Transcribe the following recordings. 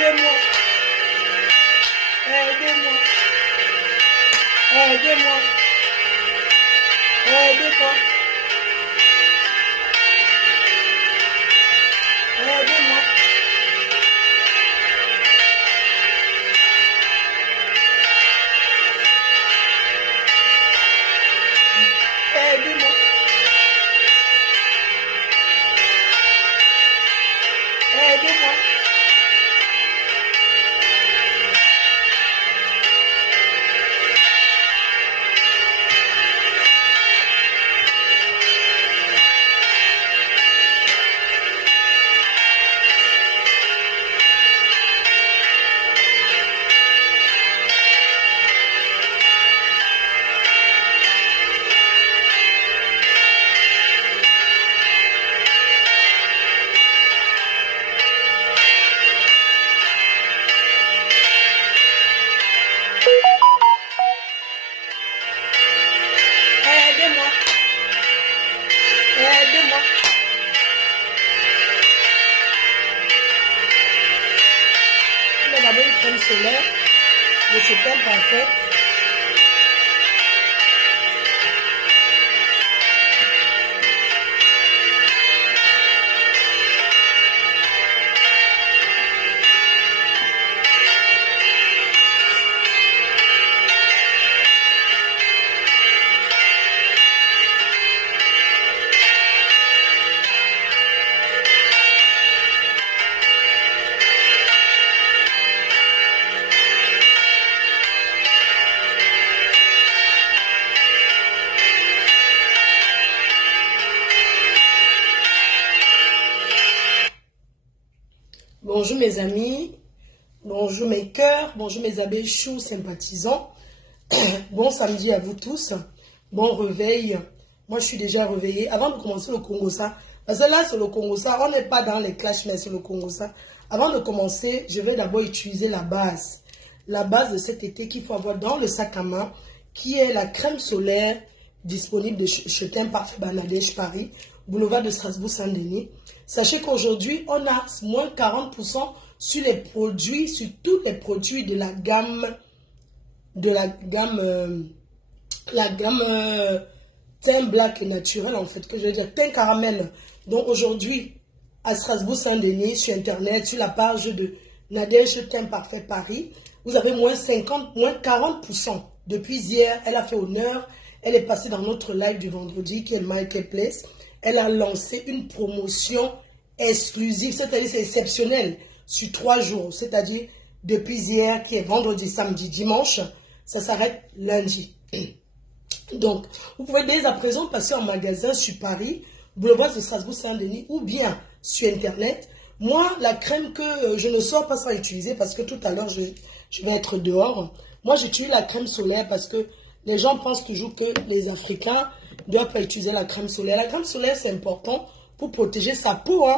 Aidez-moi. Aidez-moi. Aidez-moi. Aidez-moi. Aidez-moi. Aidez-moi. Aidez-moi. Aidez-moi. Aidez-moi. On a d'abord une crème solaire de ce teint parfait. Bonjour mes amis, bonjour mes cœurs, bonjour mes abeilles choux sympathisants. Bon samedi à vous tous, bon réveil. Moi je suis déjà réveillée. Avant de commencer le Congossa, parce que là c'est le Congossa, on n'est pas dans les clashs mais c'est le Congossa. Avant de commencer, je vais d'abord utiliser la base de cet été qu'il faut avoir dans le sac à main, qui est la crème solaire disponible de chez Teint Parfait Bangladesh Paris, boulevard de Strasbourg-Saint-Denis. Sachez qu'aujourd'hui, on a moins 40% sur les produits, sur tous les produits de la gamme, teint black et naturel, en fait, que je veux dire, teint caramel. Donc aujourd'hui, à Strasbourg-Saint-Denis, sur Internet, sur la page de Nadège Teint Parfait Paris, vous avez moins 40%. Depuis hier, elle a fait honneur, elle est passée dans notre live du vendredi, qui est le Marketplace. Elle a lancé une promotion exclusive, c'est-à-dire c'est exceptionnel, sur 3 jours. C'est-à-dire depuis hier, qui est vendredi, samedi, dimanche, ça s'arrête lundi. Donc, vous pouvez dès à présent passer en magasin sur Paris, boulevard de Strasbourg-Saint-Denis, ou bien sur Internet. Moi, la crème que je ne sors pas sans utiliser, parce que tout à l'heure, je vais être dehors. Moi, j'utilise la crème solaire parce que les gens pensent toujours que les Africains ne doivent pas utiliser la crème solaire. La crème solaire, c'est important pour protéger sa peau.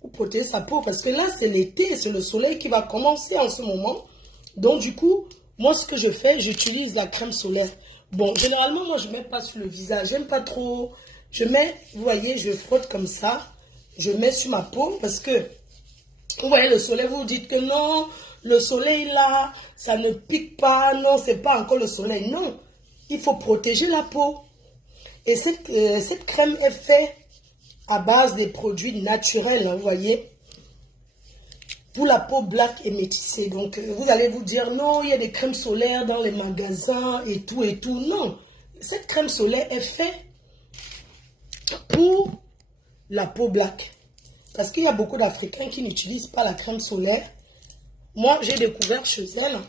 Pour protéger sa peau, parce que là, c'est l'été, c'est le soleil qui va commencer en ce moment. Donc, du coup, moi, ce que je fais, j'utilise la crème solaire. Bon, généralement, moi, je ne mets pas sur le visage. J'aime pas trop. Je mets, vous voyez, je frotte comme ça. Je mets sur ma peau parce que, vous voyez, le soleil, vous dites que non, le soleil là, ça ne pique pas. Non, c'est pas encore le soleil. Non, il faut protéger la peau. Et cette crème est faite à base des produits naturels, vous voyez, pour la peau black et métissée. Donc, vous allez vous dire, non, il y a des crèmes solaires dans les magasins et tout et tout. Non, cette crème solaire est faite pour la peau black. Parce qu'il y a beaucoup d'Africains qui n'utilisent pas la crème solaire. Moi, j'ai découvert chez elle, vous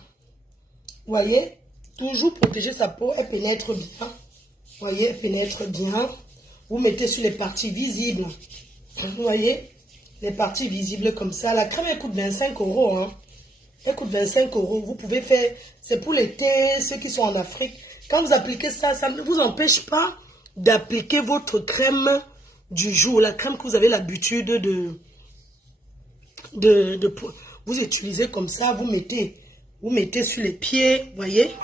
voyez, toujours protéger sa peau, elle pénètre bien. Vous voyez, elle pénètre bien. Vous mettez sur les parties visibles. Vous voyez, les parties visibles comme ça. La crème, elle coûte 25 €. Hein. Elle coûte 25 €. Vous pouvez faire, c'est pour l'été, ceux qui sont en Afrique. Quand vous appliquez ça, ça ne vous empêche pas d'appliquer votre crème du jour. La crème que vous avez l'habitude de vous utilisez comme ça. Vous mettez sur les pieds, vous voyez.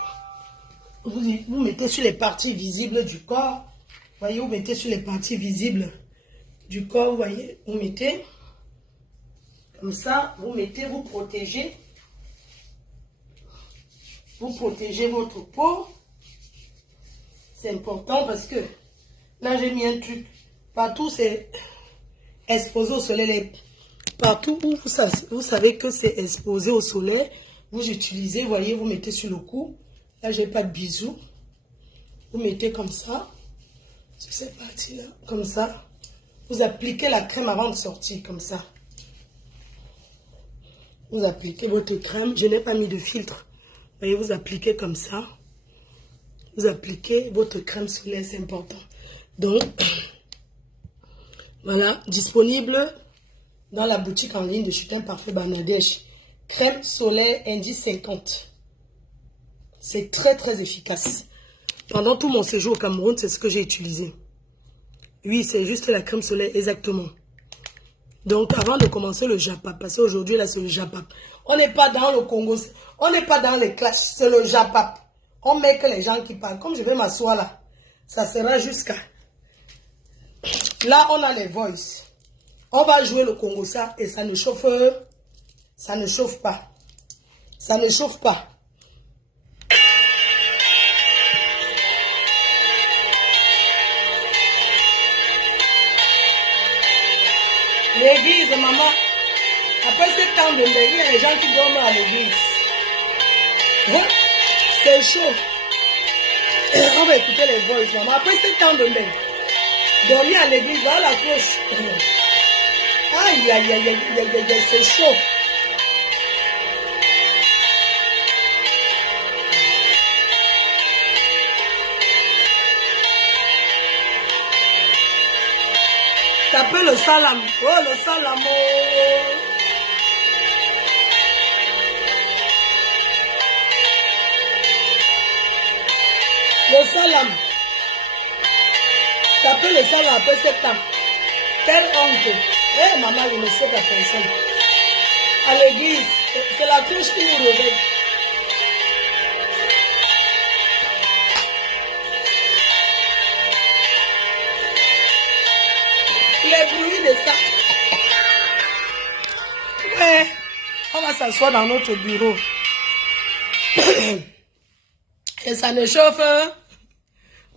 Vous mettez sur les parties visibles du corps. Vous voyez, vous mettez sur les parties visibles du corps, vous voyez, vous mettez Comme ça, vous mettez, vous protégez. Vous protégez votre peau. C'est important parce que là, j'ai mis un truc. Partout, c'est exposé au soleil. Partout où vous savez que c'est exposé au soleil, vous utilisez, voyez, vous mettez sur le cou. Là, j'ai pas de bisous. Vous mettez comme ça. Sur cette partie-là, comme ça. Vous appliquez la crème avant de sortir, comme ça. Vous appliquez votre crème. Je n'ai pas mis de filtre. Voyez, vous appliquez comme ça. Vous appliquez votre crème solaire, c'est important. Donc, voilà, disponible dans la boutique en ligne de Chute Imparfait Bangladesh. Crème solaire indice 50. C'est très très efficace. Pendant tout mon séjour au Cameroun, c'est ce que j'ai utilisé. Oui, c'est juste la crème solaire, exactement. Donc, avant de commencer le Japap, parce qu'aujourd'hui, là, c'est le Japap. On n'est pas dans le Congo, on n'est pas dans les clashs, c'est le Japap. On met que les gens qui parlent. Comme je vais m'asseoir là, ça sera jusqu'à... Là, on a les voices. On va jouer le Congo ça et ça ne chauffe pas. Ça ne chauffe pas. L'église, maman. Après 7 ans de l'église, il y a les gens qui dorment à l'église. Hein? C'est chaud. On va écouter les voix, maman. Après 7 ans de l'église, dormir à l'église, voilà la cloche. Aïe, aïe, aïe, aïe, aïe, aïe, c'est chaud. Tapez le salam. Oh, le salam. Oh. Le salam. Tapez le salam après 7 ans. Quelle honte. Eh, maman, je ne sais pas personne. À l'église, c'est la cloche qui nous réveille. Les bruits de ça. Ouais, on va s'asseoir dans notre bureau. Et ça ne chauffe.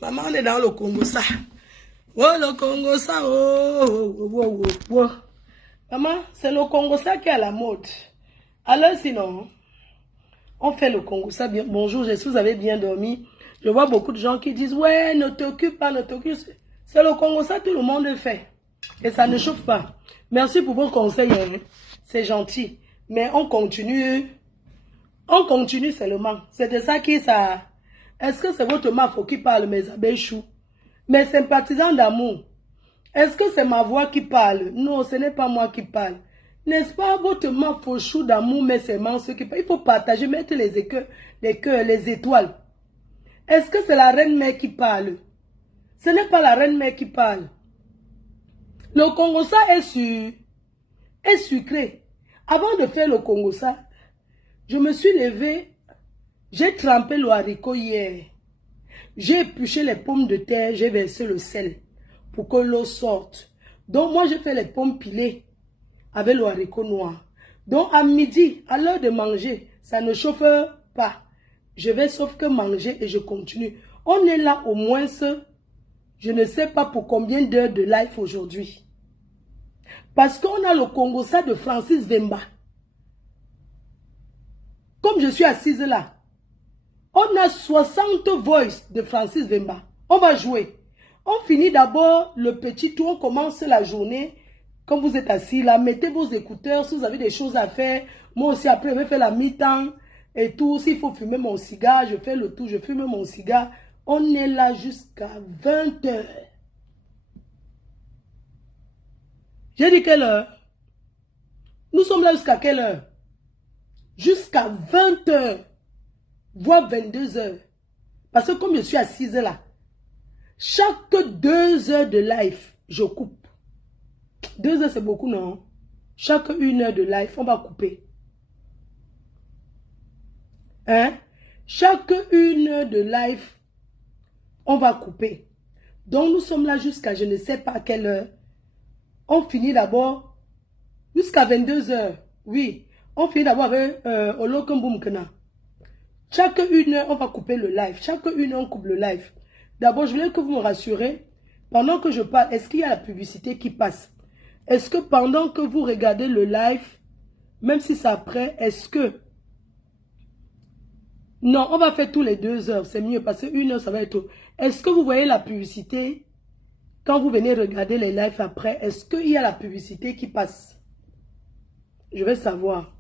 Maman, on est dans le Congo ça. Oh, le Congo ça. Oh. Maman, c'est le Congo ça qui est à la mode. Alors sinon, on fait le Congo ça bien. Bonjour, j'espère que vous avez bien dormi. Je vois beaucoup de gens qui disent, ouais, ne t'occupe pas, ne t'occupe. C'est le Congo ça, tout le monde le fait. Et ça ne chauffe pas. Merci pour vos conseils. Hein. C'est gentil. Mais on continue. On continue seulement. C'est de ça qui ça. Est-ce que c'est votre mafo qui parle, mes abeilles choux? Mes sympathisants d'amour. Est-ce que c'est ma voix qui parle? Non, ce n'est pas moi qui parle. N'est-ce pas votre mafo chou d'amour, mais c'est ceux qui parlent? Il faut partager, mettre les cœurs, les étoiles. Est-ce que c'est la reine mère qui parle? Ce n'est pas la reine mère qui parle. Le Congo ça est sucré. Avant de faire le Congo ça, je me suis levée, j'ai trempé le haricot hier. J'ai épluché les pommes de terre, j'ai versé le sel pour que l'eau sorte. Donc moi j'ai fait les pommes pilées avec le haricot noir. Donc à midi, à l'heure de manger, ça ne chauffe pas. Je vais sauf que manger et je continue. On est là au moins, je ne sais pas pour combien d'heures de live aujourd'hui. Parce qu'on a le Congo ça de Francis Vemba. Comme je suis assise là, on a 60 voices de Francis Vemba. On va jouer. On finit d'abord le petit tour, on commence la journée. Quand vous êtes assis là, mettez vos écouteurs si vous avez des choses à faire. Moi aussi après, je vais faire la mi-temps et tout. S'il faut fumer mon cigare, je fais le tout, je fume mon cigare. On est là jusqu'à 20 h. J'ai dit quelle heure? Nous sommes là jusqu'à quelle heure? Jusqu'à 20 h, voire 22 h. Parce que comme je suis assise là, chaque 2 heures de live, je coupe. 2 heures c'est beaucoup, non? Chaque 1 heure de live, on va couper. Hein? Chaque 1 heure de live, on va couper. Donc nous sommes là jusqu'à je ne sais pas quelle heure. On finit d'abord Jusqu'à 22 heures. Oui. On finit d'abord avec Olokumboumkena. Chaque 1 heure, on va couper le live. Chaque 1 heure, on coupe le live. D'abord, je voulais que vous me rassurez. Pendant que je parle, est-ce qu'il y a la publicité qui passe? Est-ce que pendant que vous regardez le live, même si c'est après, est-ce que... Non, on va faire tous les 2 heures. C'est mieux parce que 1 heure, ça va être tout. Est-ce que vous voyez la publicité quand vous venez regarder les lives après? Est-ce qu'il y a la publicité qui passe? Je veux savoir.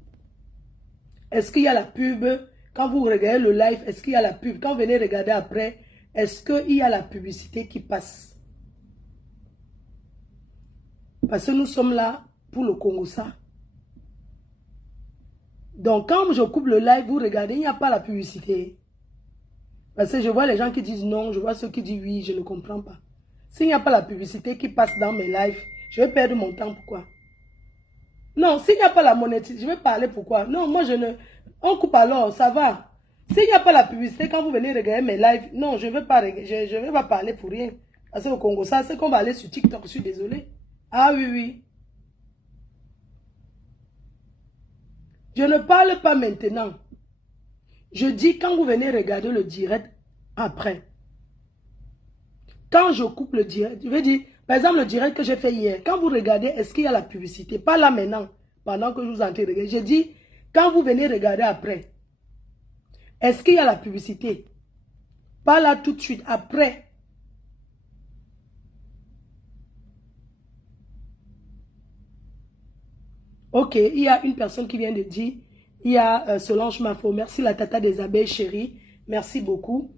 Est-ce qu'il y a la pub? Quand vous regardez le live, est-ce qu'il y a la pub? Quand vous venez regarder après, est-ce qu'il y a la publicité qui passe? Parce que nous sommes là pour le Congo-Ça. Donc, quand je coupe le live, vous regardez, il n'y a pas la publicité. Parce que je vois les gens qui disent non, je vois ceux qui disent oui, je ne comprends pas. S'il n'y a pas la publicité qui passe dans mes lives, je vais perdre mon temps, pourquoi? Non, s'il n'y a pas la monétisation, je vais parler pourquoi? Non, moi je ne... On coupe alors, ça va. S'il n'y a pas la publicité, quand vous venez regarder mes lives, non, je ne vais pas parler pour rien. Parce que au Congo, ça, c'est qu'on va aller sur TikTok, je suis désolé. Ah oui, oui. Je ne parle pas maintenant. Je dis quand vous venez regarder le direct après. Quand je coupe le direct, je vais dire, par exemple, le direct que j'ai fait hier, quand vous regardez, est-ce qu'il y a la publicité? Pas là maintenant, pendant que je vous entends regarder. Je dis, quand vous venez regarder après, est-ce qu'il y a la publicité? Pas là tout de suite, après. Ok, il y a une personne qui vient de dire, il y a Solange Mafo, merci la tata des abeilles chérie, merci beaucoup.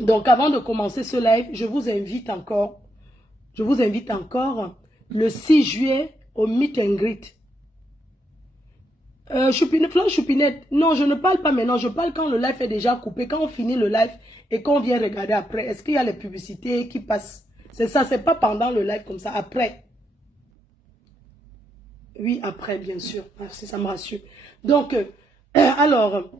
Donc avant de commencer ce live, je vous invite encore le 6 juillet au Meet and Greet. Fleur Choupinette, non, je ne parle pas maintenant, je parle quand le live est déjà coupé, quand on finit le live et qu'on vient regarder après. Est-ce qu'il y a les publicités qui passent? C'est ça, c'est pas pendant le live comme ça, après. Oui, après, bien sûr. Merci, ça me rassure. Donc, alors,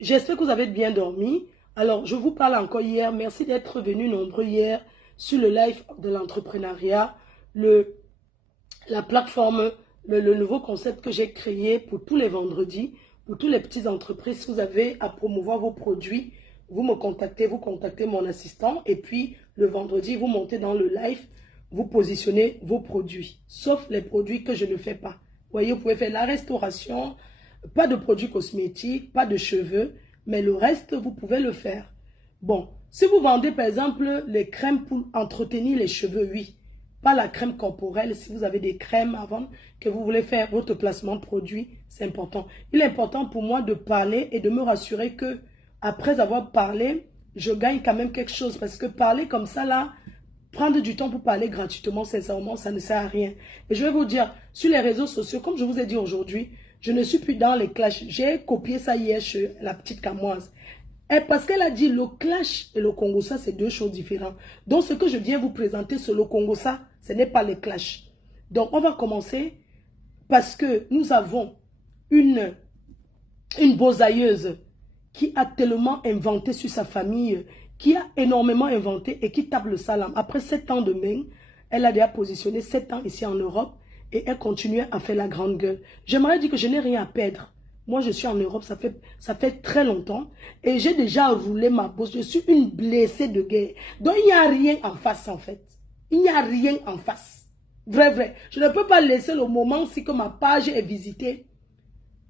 j'espère que vous avez bien dormi. Alors, je vous parle encore hier. Merci d'être venus nombreux hier sur le live de l'entrepreneuriat, la plateforme, le nouveau concept que j'ai créé pour tous les vendredis, pour toutes les petites entreprises. Si vous avez à promouvoir vos produits, vous me contactez, vous contactez mon assistant. Et puis, le vendredi, vous montez dans le live, vous positionnez vos produits, sauf les produits que je ne fais pas. Vous voyez, vous pouvez faire la restauration, pas de produits cosmétiques, pas de cheveux, mais le reste, vous pouvez le faire. Bon, si vous vendez par exemple les crèmes pour entretenir les cheveux, oui, pas la crème corporelle. Si vous avez des crèmes à vendre, que vous voulez faire votre placement de produit, c'est important. Il est important pour moi de parler et de me rassurer que après avoir parlé, je gagne quand même quelque chose. Parce que parler comme ça là, prendre du temps pour parler gratuitement, sincèrement, ça ne sert à rien. Et je vais vous dire, sur les réseaux sociaux, comme je vous ai dit aujourd'hui, je ne suis plus dans les clashs. J'ai copié ça hier chez la petite Camoise. Et parce qu'elle a dit le clash et le Congo-Ça, c'est deux choses différentes. Donc, ce que je viens vous présenter sur le Congo-Ça, ce n'est pas les clashs. Donc, on va commencer parce que nous avons une bosailleuse qui a tellement inventé sur sa famille, qui a énormément inventé et qui tape le salam. Après 7 ans de main, elle a déjà positionné 7 ans ici en Europe et elle continue à faire la grande gueule. J'aimerais dire que je n'ai rien à perdre. Moi, je suis en Europe, ça fait très longtemps et j'ai déjà roulé ma bosse. Je suis une blessée de guerre. Donc, il n'y a rien en face, en fait. Il n'y a rien en face. Vrai. Je ne peux pas laisser le moment si que ma page est visitée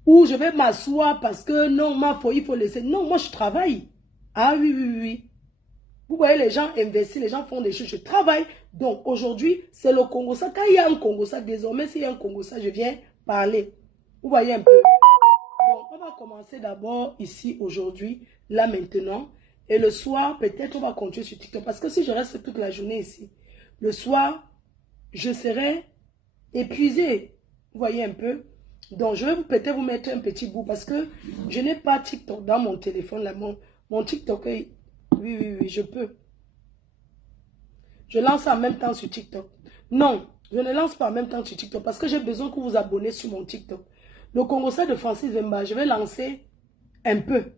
ou je vais m'asseoir parce que non, il faut laisser. Non, moi, je travaille. Ah oui. Vous voyez, les gens investissent, les gens font des choses, je travaille. Donc, aujourd'hui, c'est le Congo-Ça. Quand il y a un Congo-Ça, désormais, s'il y a un Congo-Ça, je viens parler. Vous voyez un peu. Donc, on va commencer d'abord ici, aujourd'hui, là, maintenant. Et le soir, peut-être, on va continuer sur TikTok. Parce que si je reste toute la journée ici, le soir, je serai épuisé. Vous voyez un peu. Donc, je vais peut-être vous mettre un petit bout parce que je n'ai pas TikTok dans mon téléphone. Là, mon TikTok, oui, je peux. Je lance en même temps sur TikTok. Non, je ne lance pas en même temps sur TikTok parce que j'ai besoin que vous vous abonnez sur mon TikTok. Le Congo-Ça de Francis Vemba, je vais lancer un peu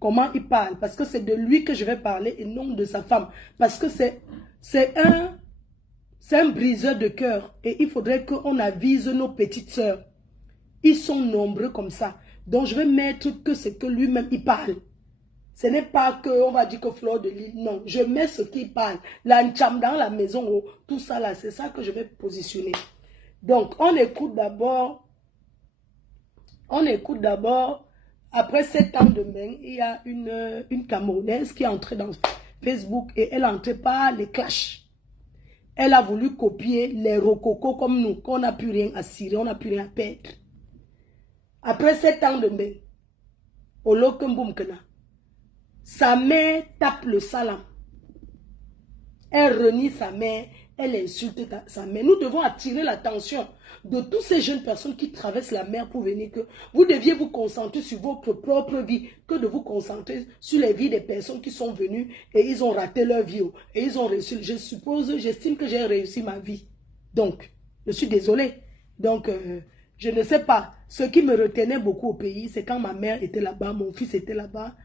comment il parle parce que c'est de lui que je vais parler et non de sa femme. Parce que c'est C'est un briseur de cœur. Et il faudrait qu'on avise nos petites sœurs. Ils sont nombreux comme ça. Donc, je vais mettre que c'est que lui-même, il parle. Ce n'est pas qu'on va dire que Fleur de Lys. Non, je mets ce qu'il parle. L'ancham dans la maison, oh, tout ça là, c'est ça que je vais positionner. Donc, on écoute d'abord. Après 7 ans de main, il y a une Camerounaise qui est entrée dans Facebook et elle est entrée par les clashs. Elle a voulu copier les rococos comme nous, qu'on n'a plus rien à cirer, on n'a plus rien à perdre. Après 7 ans de main, au Lokumboumkena, sa mère tape le salam. Elle renie sa mère, elle insulte sa mère. Nous devons attirer l'attention de toutes ces jeunes personnes qui traversent la mer pour venir que vous deviez vous concentrer sur votre propre vie que de vous concentrer sur les vies des personnes qui sont venues et ils ont raté leur vie et ils ont réussi. J'estime que j'ai réussi ma vie. Donc, je suis désolée. Donc, je ne sais pas. Ce qui me retenait beaucoup au pays, c'est quand ma mère était là-bas, mon fils était là-bas,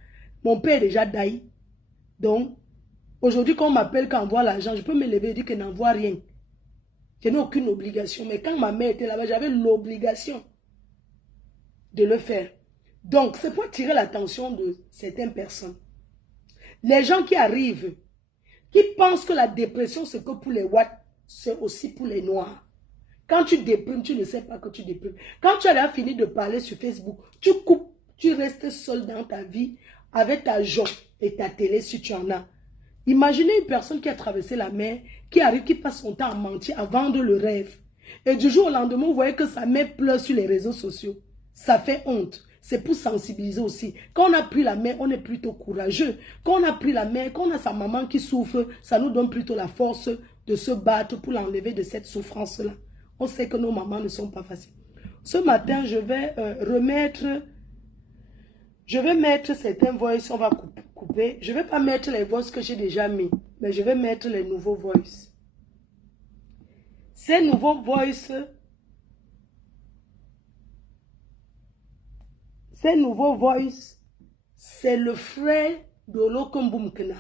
mon père est déjà daï. Donc, aujourd'hui, quand on m'appelle, quand on voit l'argent, je peux me lever et dire que je n'envoie rien. Je n'ai aucune obligation. Mais quand ma mère était là-bas, j'avais l'obligation de le faire. Donc, c'est pour attirer l'attention de certaines personnes. Les gens qui arrivent, qui pensent que la dépression, c'est que pour les Watts, c'est aussi pour les Noirs. Quand tu déprimes, tu ne sais pas que tu déprimes. Quand tu as fini de parler sur Facebook, tu coupes, tu restes seul dans ta vie avec ta joie et ta télé si tu en as. Imaginez une personne qui a traversé la mer, qui arrive, qui passe son temps à mentir, à vendre le rêve. Et du jour au lendemain, vous voyez que sa mère pleure sur les réseaux sociaux. Ça fait honte. C'est pour sensibiliser aussi. Quand on a pris la mer, on est plutôt courageux. Quand on a pris la mer, quand on a sa maman qui souffre, ça nous donne plutôt la force de se battre pour l'enlever de cette souffrance-là. On sait que nos mamans ne sont pas faciles. Ce matin, je vais mettre certains voices, on va couper. Je ne vais pas mettre les voices que j'ai déjà mis, mais je vais mettre les nouveaux voices. Ces nouveaux voices, c'est le frère de Lokumboumkena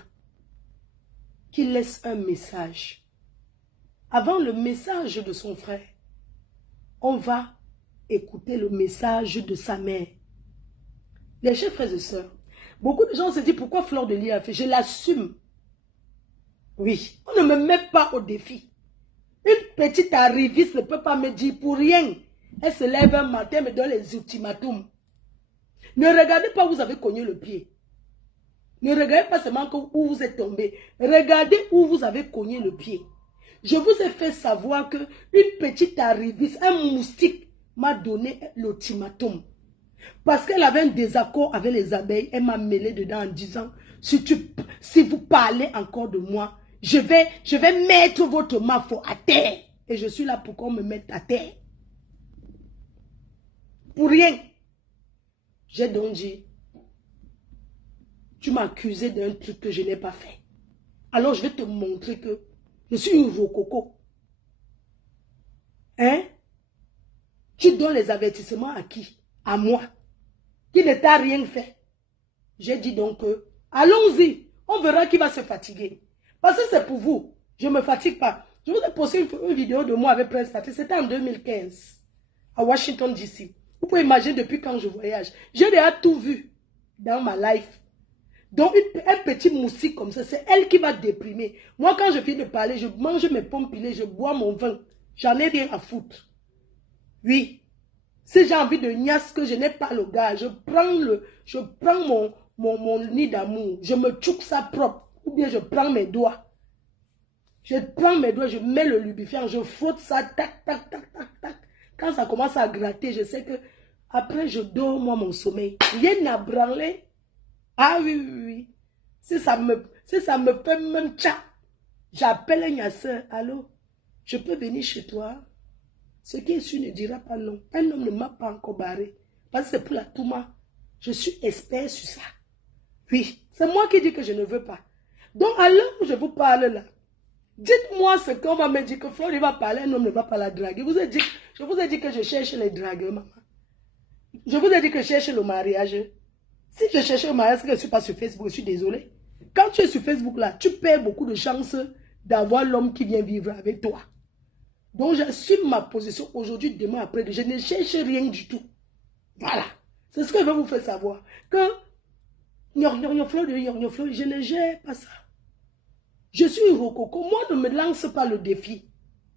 qui laisse un message. Avant le message de son frère, on va écouter le message de sa mère. Les chers frères et sœurs, beaucoup de gens se disent pourquoi Fleur de Lys a fait. Je l'assume. Oui, on ne me met pas au défi. Une petite arriviste ne peut pas me dire pour rien. Elle se lève un matin et me donne les ultimatums. Ne regardez pas où vous avez cogné le pied. Ne regardez pas seulement où vous êtes tombé. Regardez où vous avez cogné le pied. Je vous ai fait savoir que une petite arriviste, un moustique, m'a donné l'ultimatum. Parce qu'elle avait un désaccord avec les abeilles, elle m'a mêlé dedans en disant, si vous parlez encore de moi, je vais mettre votre mafo à terre. Et je suis là pour qu'on me mette à terre. Pour rien. J'ai donc dit, tu m'as accusé d'un truc que je n'ai pas fait. Alors je vais te montrer que je suis une rococo. Hein? Tu donnes les avertissements à qui? À moi. Qui ne t'a rien fait. J'ai dit donc, allons-y. On verra qui va se fatiguer. Parce que c'est pour vous. Je ne me fatigue pas. Je vous ai posté une vidéo de moi avec Prince Patrick. C'était en 2015. À Washington, D.C. Vous pouvez imaginer depuis quand je voyage. J'ai déjà tout vu dans ma life. Donc, un petit moustique comme ça, c'est elle qui va déprimer. Moi, quand je finis de parler, je mange mes pommes pilées, je bois mon vin. J'en ai rien à foutre. Oui. Si j'ai envie de niasse que je n'ai pas le gars, je prends mon nid d'amour, je me tchouk ça propre. Ou bien je prends mes doigts. Je prends mes doigts, je mets le lubrifiant, je frotte ça, tac, tac, tac, tac, tac. Quand ça commence à gratter, je sais que après je dors, moi, mon sommeil. Rien n'a branlé. Ah oui, oui, oui. Si ça me fait même tcha, j'appelle un yasseur. Allô, je peux venir chez toi? Ce qui est sûr ne dira pas non. Un homme ne m'a pas encore barré. Parce que c'est pour la Touma. Je suis expert sur ça. Oui, c'est moi qui dis que je ne veux pas. Donc, à l'heure où je vous parle là, dites-moi ce qu'on va me dire que Fleur va parler, un homme ne va pas la draguer. Je vous ai dit que je cherche les dragueurs, maman. Je vous ai dit que je cherche le mariage. Si je cherche le mariage, c'est que je ne suis pas sur Facebook, je suis désolée. Quand tu es sur Facebook là, tu perds beaucoup de chances d'avoir l'homme qui vient vivre avec toi. Donc j'assume ma position aujourd'hui, demain, après. Je ne cherche rien du tout. Voilà. C'est ce que je vais vous faire savoir. Que je ne gère pas ça. Je suis rococo. Moi, ne me lance pas le défi.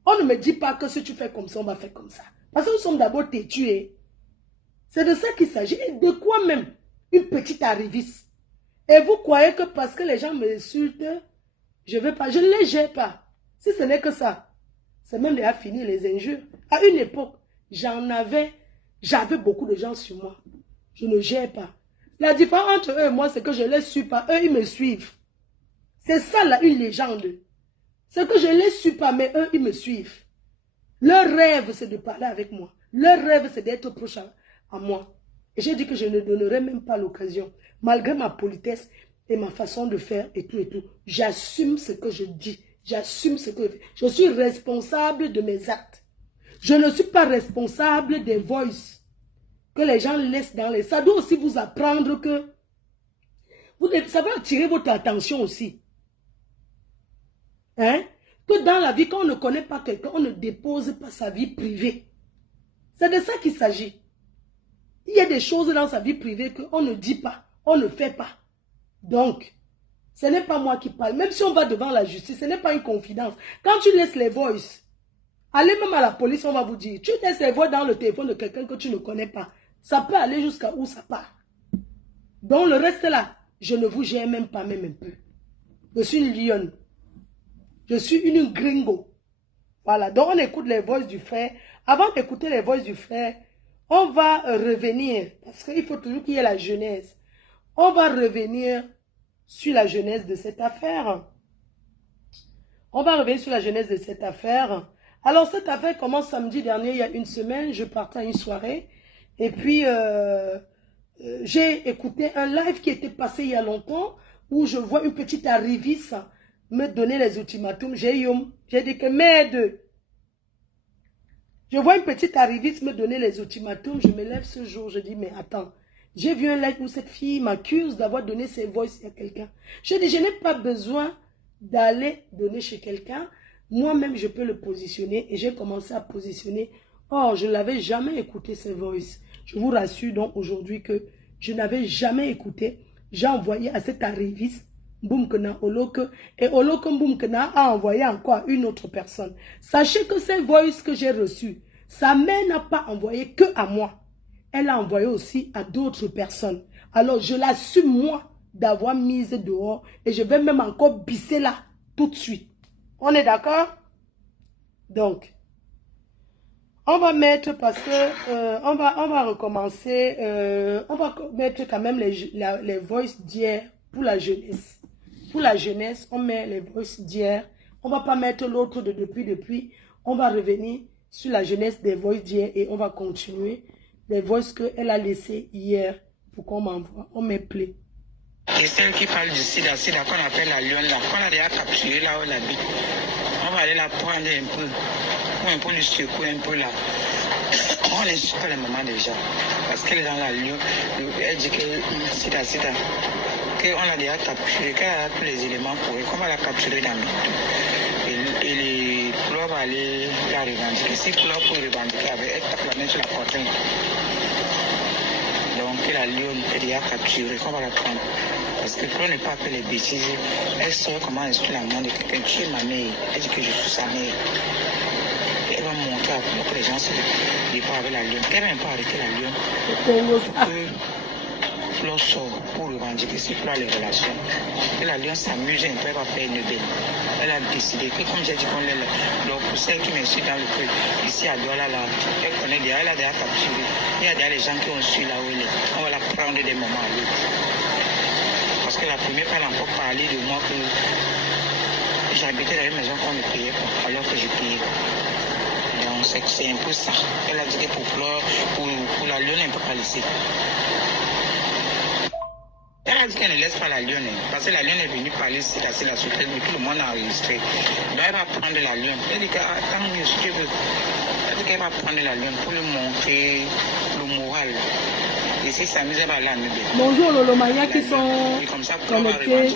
On ne me dit pas que si tu fais comme ça, on va faire comme ça. Parce que nous sommes d'abord têtus. C'est de ça qu'il s'agit. Et de quoi même? Une petite arriviste. Et vous croyez que parce que les gens m'insultent, je ne les gère pas. Si ce n'est que ça, c'est même déjà fini les injures. À une époque, j'avais beaucoup de gens sur moi. Je ne gère pas. La différence entre eux et moi, c'est que je ne les suis pas. Eux, ils me suivent. C'est ça là, une légende. C'est que je ne les suis pas, mais eux, ils me suivent. Leur rêve, c'est de parler avec moi. Leur rêve, c'est d'être proche à moi. Et j'ai dit que je ne donnerai même pas l'occasion. Malgré ma politesse et ma façon de faire et tout et tout. J'assume ce que je dis. J'assume ce que je fais. Je suis responsable de mes actes. Je ne suis pas responsable des voices que les gens laissent dans les... Ça doit aussi vous apprendre que... Ça va attirer votre attention aussi. Hein? Que dans la vie, quand on ne connaît pas quelqu'un, on ne dépose pas sa vie privée. C'est de ça qu'il s'agit. Il y a des choses dans sa vie privée qu'on ne dit pas, on ne fait pas. Donc, ce n'est pas moi qui parle. Même si on va devant la justice, ce n'est pas une confidence. Quand tu laisses les voices, allez même à la police, on va vous dire, tu laisses les voix dans le téléphone de quelqu'un que tu ne connais pas. Ça peut aller jusqu'à où ça part. Donc le reste là, je ne vous gère même pas, même un peu. Je suis une lionne. Je suis une gringo. Voilà, donc on écoute les voix du frère. Avant d'écouter les voix du frère, on va revenir, parce qu'il faut toujours qu'il y ait la genèse. On va revenir sur la genèse de cette affaire. On va revenir sur la genèse de cette affaire. Alors cette affaire commence samedi dernier, il y a une semaine, je partais à une soirée. Et puis, j'ai écouté un live qui était passé il y a longtemps, où je vois une petite arriviste me donner les ultimatums. J'ai dit que merde. Je vois une petite arriviste me donner les ultimatums. Je me lève ce jour, je dis mais attends. J'ai vu un live où cette fille m'accuse d'avoir donné ses voices à quelqu'un. Je dis je n'ai pas besoin d'aller donner chez quelqu'un. Moi-même je peux le positionner. Et j'ai commencé à positionner. Or, je ne l'avais jamais écouté ses voices. Je vous rassure donc aujourd'hui que je n'avais jamais écouté. J'ai envoyé à cette arriviste Boumkena Oloke, et Oloke Boumkena a envoyé encore à une autre personne. Sachez que ces voices que j'ai reçues, sa mère n'a pas envoyé que à moi. Elle a envoyé aussi à d'autres personnes. Alors je l'assume moi d'avoir mise dehors et je vais même encore bisser là tout de suite. On est d'accord? Donc, on va mettre parce que on va recommencer. On va mettre quand même les voices d'hier pour la jeunesse. Pour la jeunesse, on met les voices d'hier. On ne va pas mettre l'autre de depuis. On va revenir sur la jeunesse des voices d'hier et on va continuer les voices qu'elle a laissées hier pour qu'on m'envoie. On met play. Et celle qui parle du sida qu'on appelle la lionne là, qu'on a déjà capturée là où elle habite. On va aller la prendre un peu lui secouer un peu là. On n'insulte pas les mamans déjà. Parce qu'elle est dans la lionne. Elle dit que sida. On a déjà capturé, qu'elle a tous les éléments pour elle, qu'on va la capturer dans le et les couleurs vont aller la revendiquer. Si couleurs pour revendiquer, elle tape la main sur la poitrine. Donc la lionne est déjà capturée, qu'on va la prendre. Parce que pour ne pas faire les bêtises, elle sait comment insulter la main de quelqu'un. Tu es ma mère, elle dit que je suis sa mère. Et elle va montrer à tout que les gens se départent avec la lionne. Elle va même pas arrêter la lionne. Flore sort pour revendiquer sur les relations. Et la lionne s'amuse un peu, elle va faire une belle. Elle a décidé que, comme j'ai dit, qu'on est là, pour celle qui me suit dans le truc, ici à Douala, là, elle connaît déjà, elle a déjà capturé. Il y a déjà les gens qui ont su là où elle est. On va la prendre des moments à l'autre. Parce que la première fois, elle a encore parlé de moi que j'habitais dans une maison qu'on me payait, alors que je payais. Donc c'est un peu ça. Elle a dit que pour Flore, pour la lionne, elle ne peut pas laisser. Elle a dit qu'elle ne laisse pas la lionne, parce que la lionne est venue parler ici, la souterraine, mais tout le monde a enregistré. Donc elle va prendre la lionne. Elle dit qu'attends mieux si tu veux. Elle dit qu'elle va prendre la lionne pour lui montrer le moral. Et si ça nous va là, bonjour Lolomaya qui sont connectés.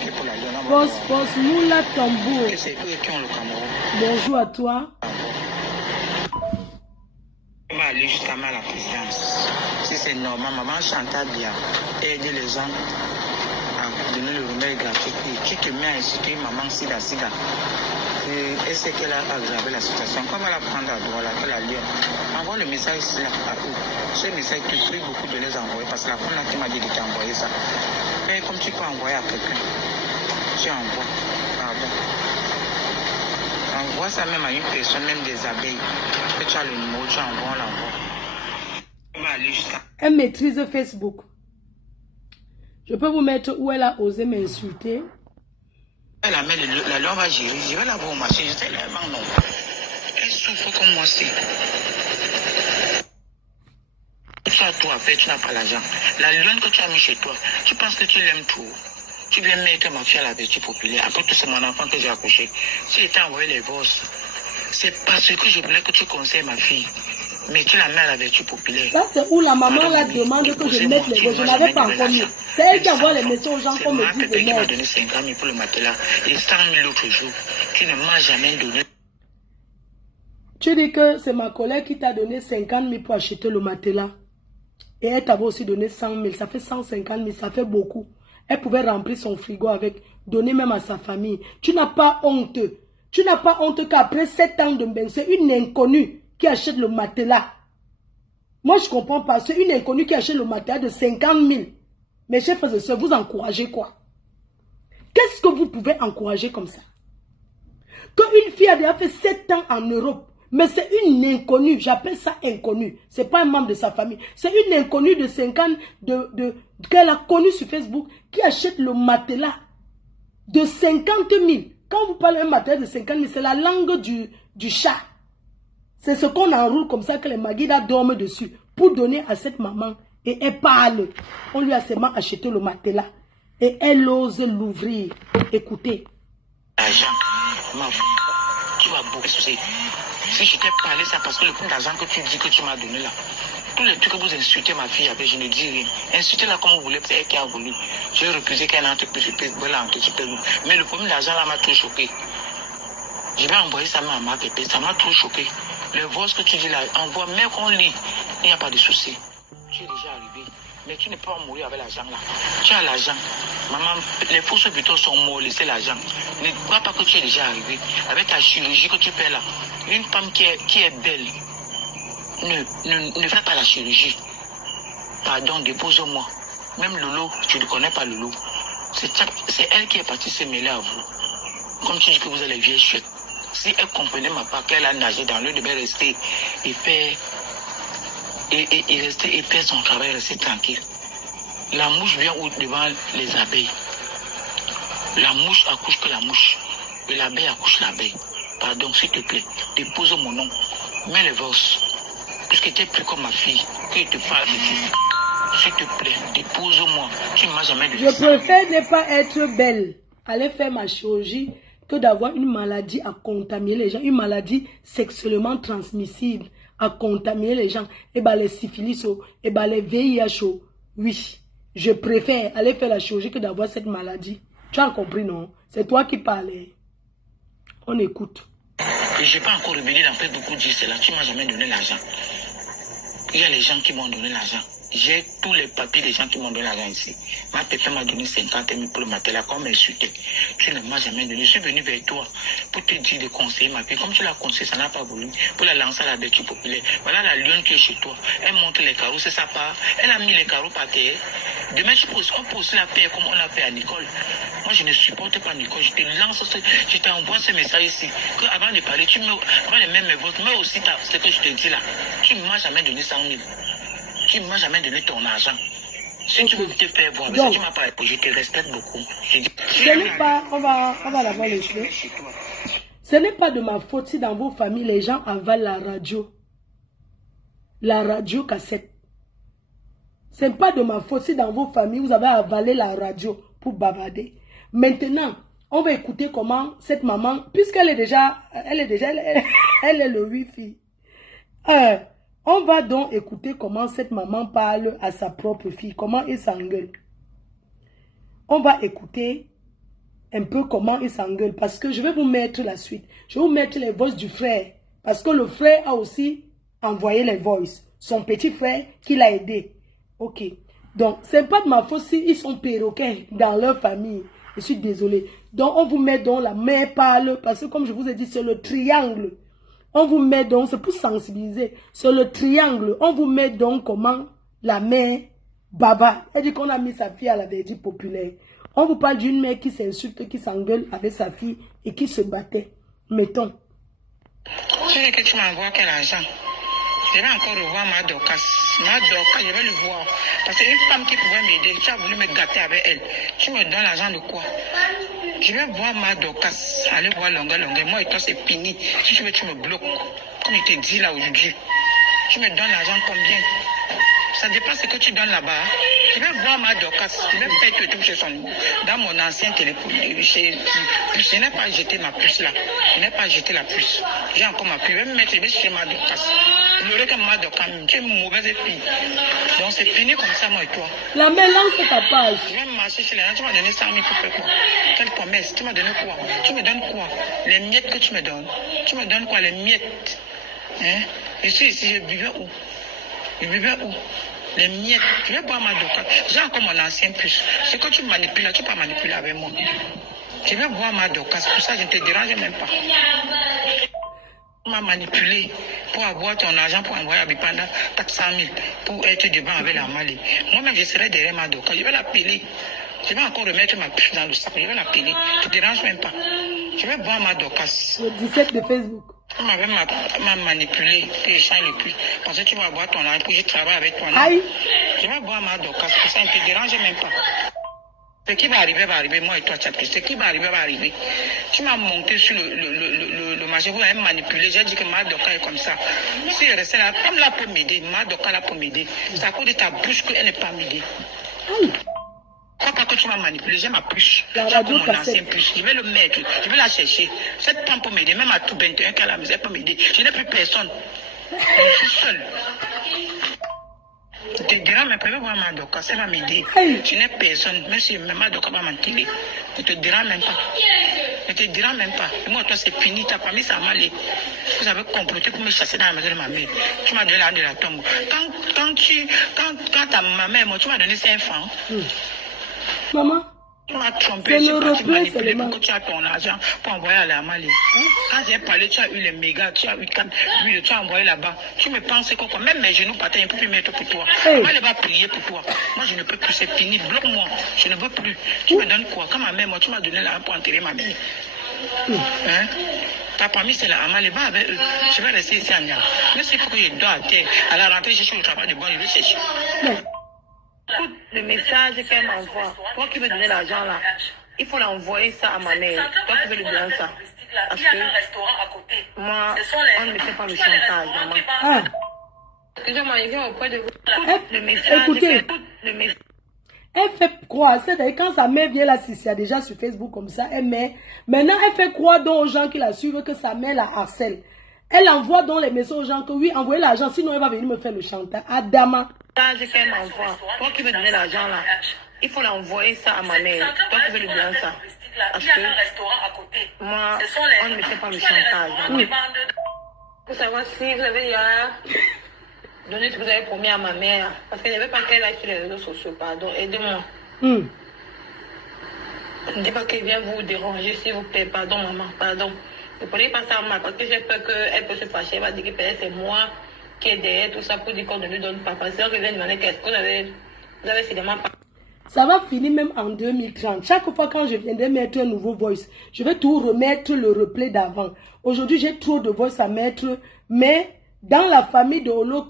Boss, Moula Tambour. C'est eux qui ont le Cameroun. Bonjour à toi. aller jusqu'à à la présidence. Si c'est normal, maman chanta bien et aider les gens à donner le remède gratuit. Tu te mets à insulter maman sida. Et c'est qu'elle a aggravé la situation. Quand on va la prendre à droite, elle a lire. Envoie le message ici là, à eux. Ce message, tu pries beaucoup de les envoyer parce que la femme qui m'a dit de t'envoyer ça. Mais comme tu peux envoyer à quelqu'un, tu envoies. Pardon. Envoie ça même à une personne, même des abeilles. Que tu as le numéro, tu envoies, on l'envoie. On va aller jusqu'à... Elle maîtrise Facebook. Je peux vous mettre où elle a osé m'insulter. Elle a mis la loi va gérer. Je vais la voir au marché. Je sais, non. Elle souffre comme moi, c'est. Ça, toi, après, tu n'as pas l'argent. La lionne que tu as mis chez toi, tu penses que tu l'aimes tout. Tu viens mettre ma fille à la vertu populaire. Après tout, c'est mon enfant que j'ai accouché. Si je t'ai envoyé les vosses, c'est parce que je voulais que tu conseilles ma fille. Mais tu la mets à la vertu populaire. Ça, c'est où la maman la demande que je mette les vosses. Je n'avais pas encore mis. C'est elle qui envoie les messages aux gens qu'on me dit de mettre. Tu m'as donné 50 000 pour le matelas et 100 000 l'autre jour. Tu ne m'as jamais donné. Tu dis que c'est ma collègue qui t'a donné 50 000 pour acheter le matelas. Et elle t'avait aussi donné 100 000. Ça fait 150 000. Ça fait beaucoup. Elle pouvait remplir son frigo avec, donner même à sa famille. Tu n'as pas honte. Tu n'as pas honte qu'après 7 ans de bain, c'est une inconnue qui achète le matelas. Moi, je ne comprends pas. C'est une inconnue qui achète le matelas de 50 000. Mes chers frères et sœurs, vous encouragez quoi? Qu'est-ce que vous pouvez encourager comme ça? Qu'une fille a déjà fait 7 ans en Europe, mais c'est une inconnue, j'appelle ça inconnue. Ce n'est pas un membre de sa famille. C'est une inconnue de 50 qu'elle a connue sur Facebook qui achète le matelas de 50 000. Quand vous parlez d'un matelas de 50 000, c'est la langue du chat. C'est ce qu'on enroule comme ça que les Maguida dorment dessus pour donner à cette maman. Et elle parle. On lui a seulement acheté le matelas. Et elle ose l'ouvrir. Écoutez. L'argent, tu vas beaucoup soucier. Si je t'ai parlé, c'est parce que le peu d'argent que tu dis que tu m'as donné là. Tous les trucs que vous insultez ma fille avec, je ne dis rien. Insultez-la comme vous voulez, c'est elle qui a voulu. J'ai refusé qu'elle entre plus, mais le premier d'argent là m'a trop choqué. Je vais envoyer ça à ma pépé, ça m'a trop choqué. Le voice que tu dis là, envoie, même qu'on lit, il n'y a pas de souci. Tu es déjà arrivé, mais tu ne peux pas mourir avec l'argent là. Tu as l'argent. Maman, les fausses butons sont morts, laissez l'argent. Ne crois pas que tu es déjà arrivé. Avec ta chirurgie que tu fais là, une femme qui est belle, ne fais pas la chirurgie. Pardon, dépose-moi. Même Lolo, tu ne connais pas Lolo. C'est elle qui est partie se mêler à vous. Comme tu dis que vous êtes les vieilles chouettes. Si elle comprenait ma part qu'elle a nagé dans l'eau, devait rester et faire et faire son travail, rester tranquille. La mouche vient devant les abeilles. La mouche accouche que la mouche. Et l'abeille accouche l'abeille. Pardon, s'il te plaît, dépose mon nom. Mets les vosses. Puisque tu es plus comme ma fille, que je te parle de vie. S'il te plaît, dépose-moi. Tu ne m'as jamais dit ça. Je préfère ne pas être belle. Aller faire ma chirurgie que d'avoir une maladie à contaminer les gens. Une maladie sexuellement transmissible à contaminer les gens. Et bien les syphilis, et bien les VIH. Oui, je préfère aller faire la chirurgie que d'avoir cette maladie. Tu as compris, non? C'est toi qui parlais. On écoute. Et je n'ai pas encore révélé dans fait beaucoup dire cela. Tu ne m'as jamais donné l'argent. Il y a les gens qui m'ont donné l'argent. J'ai tous les papiers des gens qui m'ont donné l'argent ici. Ma pépé m'a donné 50 000 pour le matelas, comme insulté. Tu ne m'as jamais donné. Je suis venu vers toi pour te dire de conseiller ma fille. Comme tu l'as conseillé, ça n'a pas voulu. Pour la lancer à la vertu populaire. Voilà la lionne qui est chez toi. Elle monte les carreaux, c'est sa part. Elle a mis les carreaux par terre. Demain, on peut aussi la faire comme on a fait à Nicole. Moi, je ne supporte pas Nicole. Je te lance, je t'envoie ce message ici. Que avant de parler, avant de mettre mes votes, mais aussi ce que je te dis là. Tu ne m'as jamais donné 100 000. Tu ne m'as jamais donné ton argent. Si tu veux te faire voir, mais si tu m'as pas répondu, je te respecte beaucoup. Ce n'est pas, on va l'avoir laissé. Ce n'est pas de ma faute si dans vos familles, les gens avalent la radio. La radio cassette. Ce n'est pas de ma faute si dans vos familles, vous avez avalé la radio pour bavarder. Maintenant, on va écouter comment cette maman, puisqu'elle est déjà, elle est le wifi. On va donc écouter comment cette maman parle à sa propre fille, comment il s'engueule. On va écouter un peu comment il s'engueule, parce que je vais vous mettre la suite. Je vais vous mettre les voices du frère, parce que le frère a aussi envoyé les voices. son petit frère qui l'a aidé. Ok. Donc, c'est pas de ma faute si ils sont perroquets dans leur famille. Je suis désolée. Donc, on vous met donc la mère parle, parce que comme je vous ai dit, c'est le triangle. On vous met donc, c'est pour sensibiliser, c'est le triangle. On vous met donc comment la mère baba. Elle dit qu'on a mis sa fille à la verdure populaire. On vous parle d'une mère qui s'insulte, qui s'engueule avec sa fille et qui se battait. Mettons. Tu veux que tu m'envoies quel argent? Je vais encore revoir ma Dorcas. Ma Dorcas, je vais le voir. Parce qu'une femme qui pouvait m'aider, tu as voulu me gâter avec elle. Tu me donnes l'argent de quoi? Je vais voir ma Dorcas. Aller voir longueur. Moi et toi, c'est fini. Si tu veux, tu me bloques. Comme je te dis là aujourd'hui. Tu me donnes l'argent combien? Ça dépend ce que tu donnes là-bas. Je vais voir ma Dorcas. Je vais faire que tout chez son niveau. Dans mon ancien téléphone, je n'ai pas jeté ma puce là. Je n'ai pas jeté la puce. J'ai encore ma puce. Je vais me mettre chez ma Dorcas. Je l'aurai comme ma Dorcas. Tu es une mauvaise fille. Donc c'est fini comme ça, moi et toi. La mélange c'est ta page. Je vais marcher chez les gens. Tu m'as donné 100 000 pour faire quoi? Quelle promesse? Tu m'as donné quoi? Tu me donnes quoi? Les miettes que tu me donnes. Tu me donnes quoi? Les miettes. Hein? Je suis ici, je vivais où? Je vivais où? Les miettes. Je vais boire ma Dorcas. J'ai encore mon ancien puce. Ce que tu manipules là, tu peux pas manipuler avec moi. Je vais boire ma Dorcas. Pour ça, je ne te dérange même pas. Tu m'as manipulé pour avoir ton argent pour envoyer à Bipanda 400 000 pour être devant avec la Mali. Moi-même, je serai derrière ma Dorcas. Je vais l'appeler. Je vais encore remettre ma puce dans le sac. Je vais l'appeler. Tu ne te déranges même pas. Je vais boire ma Dorcas. Le 17 de Facebook. On m'avait manipulé, que je change le puce. Parce que tu vas boire ton argent pour que je travaille avec toi. Aïe. Je vais boire ma Dorcas. Pour ça, ne te dérange même pas. Ce qui va arriver, moi et toi, tu as ce qui va arriver. Tu m'as monté sur le marché, vous m'avez manipulé. J'ai dit que ma Dorcas est comme ça. Si elle restait là, comme là pour m'aider, ma Dorcas là pour m'aider. C'est à cause de ta bouche qu'elle n'est pas m'aider. Crois pas que tu m'as manipulé, j'ai ma puce. J'ai mon ancien puce. Je vais le mettre, je vais la chercher. Cette femme peut m'aider, même à tout 21 qu'elle a, mais elle peut m'aider. Je n'ai plus personne. Je suis seule. Je te dirai, mais préfère voir ma Dorcas, elle va m'aider. Je n'ai personne, même si ma Dorcas va m'enterrer. Je te dirai même pas. Je te dirai même pas. Et moi, toi, c'est fini, ta famille, ça m'a allé. Vous avez comploté pour me chasser dans la maison de ma mère. Tu m'as donné l'argent de la tombe. Quand ta maman est morte, tu m'as donné 5 francs. Maman, tu m'as trompé, tu m'as manipulé pour que tu as ton argent pour envoyer à la Mali. Quand j'ai parlé, tu as eu les mégas, tu as eu 4 huiles, tu as envoyé là-bas. Tu me penses quoi? Même mes genoux partaient, je ne peux plus mettre pour toi. Moi, elle va prier pour toi. Moi, je ne peux plus, c'est fini, bloque-moi. Je ne veux plus. Tu me donnes quoi? Quand ma mère, moi, tu m'as donné l'argent pour enterrer ma mère. Hein? Ta famille, c'est la Amale, va avec eux. Je vais rester ici à Niam. Mais s'il faut que je dois à terre, à la rentrée, je cherche le travail de bon, je vais chercher. Écoute le message qu'elle m'envoie. Toi qui veux donner l'argent là, il faut l'envoyer ça à ma mère. Toi qui veux lui donner ça. Parce que moi, on ne me fait pas le chantage, maman. Excusez-moi, je viens auprès de vous. Le message, écoutez, elle fait croire, c'est-à-dire quand sa mère vient là, si c'est déjà sur Facebook comme ça, elle met. Maintenant, elle fait croire donc aux gens qui la suivent que sa mère la harcèle. Elle envoie donc les messages aux gens que oui, envoyez l'argent, sinon elle va venir me faire le chantage. Adama. Qu'elle m'envoie. Toi qui veux donner l'argent là, il faut l'envoyer ça à ma mère. Toi qui veux lui donner ça. Parce que moi, on ne me fait pas le chantage. Pour savoir si vous avez déjà donné ce que vous avez promis à ma mère. Parce qu'elle n'avait pas qu'elle aille sur les réseaux sociaux. Pardon, aidez-moi. Ne dites pas qu'elle vient vous déranger, s'il vous plaît. Pardon, maman, pardon. Ne prenez pas ça à mal parce que j'ai peur qu'elle peut se fâcher. Elle va dire que peut-être c'est moi qui est derrière tout ça pour dire qu'on ne lui donne pas. Parce que je viens demander qu'est-ce que vous avez finalement pas. Ça va finir même en 2030. Chaque fois quand je viendrai mettre un nouveau voice, je vais tout remettre le replay d'avant. Aujourd'hui, j'ai trop de voice à mettre. Mais dans la famille de Olo,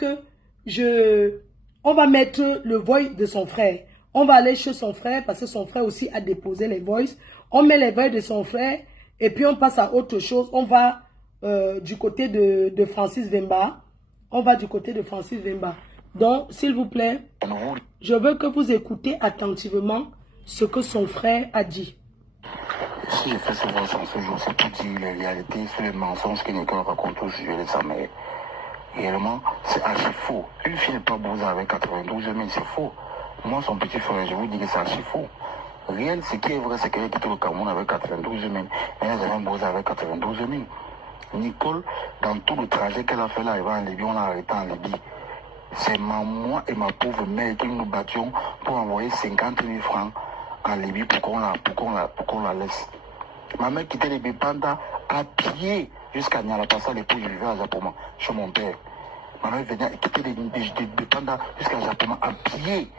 on va mettre le voice de son frère. On va aller chez son frère parce que son frère aussi a déposé les voices. On met les voices de son frère. Et puis on passe à autre chose. On va du côté de Francis Vemba. On va du côté de Francis Vemba. Donc, s'il vous plaît, je veux que vous écoutez attentivement ce que son frère a dit. Si je fais ce voice en ce jour, c'est pour dire la réalité sur les mensonges que Nicole raconte au sujet de sa mère. Réellement, c'est archi faux. Une fille n'est pas bousée avec 92 000, c'est faux. Moi, son petit frère, je vous dis que c'est archi faux. Réel, ce qui est vrai, c'est qu'elle est quittée le Cameroun avec 92 000. Elle n'a jamais bossé avec 92 000. Nicole, dans tout le trajet qu'elle a fait là, elle va en Libye, on l'a arrêtée en Libye. C'est moi et ma pauvre mère qui nous battions pour envoyer 50 000 francs en Libye pour qu'on la laisse. Ma mère quittait les Bépanda à pied jusqu'à Nyalapassa, l'époque où je vivais à Japoma, chez mon père. Ma mère venait quitter les Bépanda jusqu'à Japoma à pied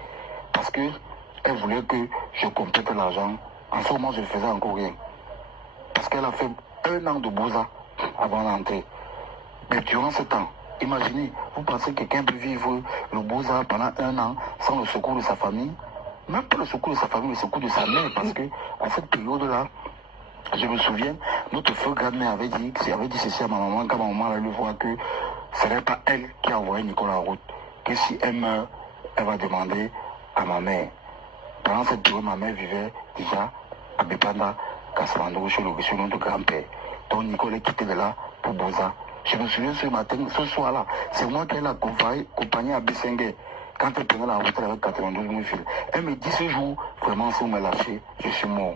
parce qu'elle voulait que je complète l'argent. En ce moment, je ne faisais encore rien. Parce qu'elle a fait 1 an de Bouza avant d'entrer. Mais durant ce temps, imaginez, vous pensez que quelqu'un peut vivre le Bouza pendant 1 an sans le secours de sa famille? Même pas le secours de sa famille, le secours de sa mère, parce que à cette période-là, je me souviens, notre feu grand-mère avait dit ceci à ma maman, quand ma maman allait le voir, que ce n'est pas elle qui a envoyé Nicolas en route, que si elle meurt, elle va demander à ma mère. Pendant cette période, ma mère vivait déjà à Bépanda, Kassamando, chez notre grand-père. Donc Nicolas est quitté de là pour Bouza. Je me souviens ce soir-là, c'est moi qui ai accompagné à Bissengue. Quand elle prenait la route, elle avait 92 000 fils. Elle me dit ce jour, vraiment, si vous me lâchez, je suis mort.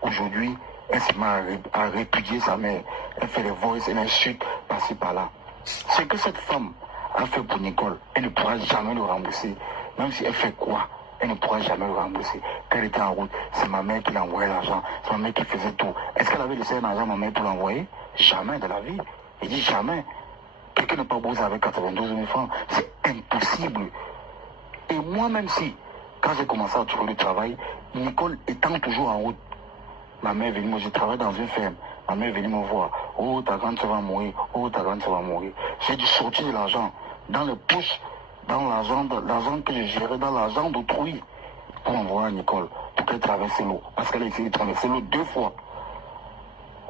Aujourd'hui, elle se met à répudier sa mère. Elle fait les voices, elle insulte par-ci par-là. Ce que cette femme a fait pour Nicole, elle ne pourra jamais le rembourser. Même si elle fait quoi, elle ne pourra jamais le rembourser. Quand elle était en route, c'est ma mère qui l'envoyait l'argent. C'est ma mère qui faisait tout. Est-ce qu'elle avait laissé un argent à ma mère pour l'envoyer? Jamais de la vie. Il dit jamais. Quelqu'un n'est pas beau avec 92 000 francs. C'est impossible. Et moi-même si, quand j'ai commencé à trouver le travail, Nicole étant toujours en route, ma mère est venue, moi je travaille dans une ferme, ma mère est venue me voir, oh ta grande soeur va mourir, oh ta grande soeur va mourir. J'ai dû sortir de l'argent dans les poches, dans l'argent que je gérais, dans l'argent d'autrui, pour envoyer à Nicole, pour qu'elle traverse l'eau, parce qu'elle a essayé de traverser l'eau 2 fois.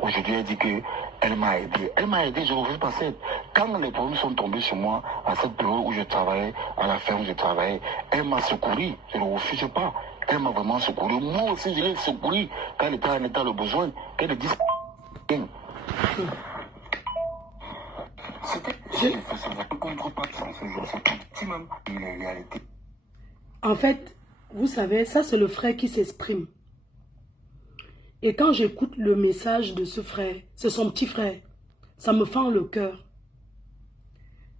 Aujourd'hui, elle dit qu'elle m'a aidé. Elle m'a aidé, je ne refuse pas ça. Quand les problèmes sont tombés sur moi, à cette période où je travaillais, à la ferme où je travaillais, elle m'a secouru. Je ne refuse pas. Elle m'a vraiment secouru. Moi aussi, je l'ai secouru quand elle était en état de besoin. Qu'elle dise. En fait, vous savez, ça c'est le frère qui s'exprime. Et quand j'écoute le message de ce frère, c'est son petit frère, ça me fend le cœur.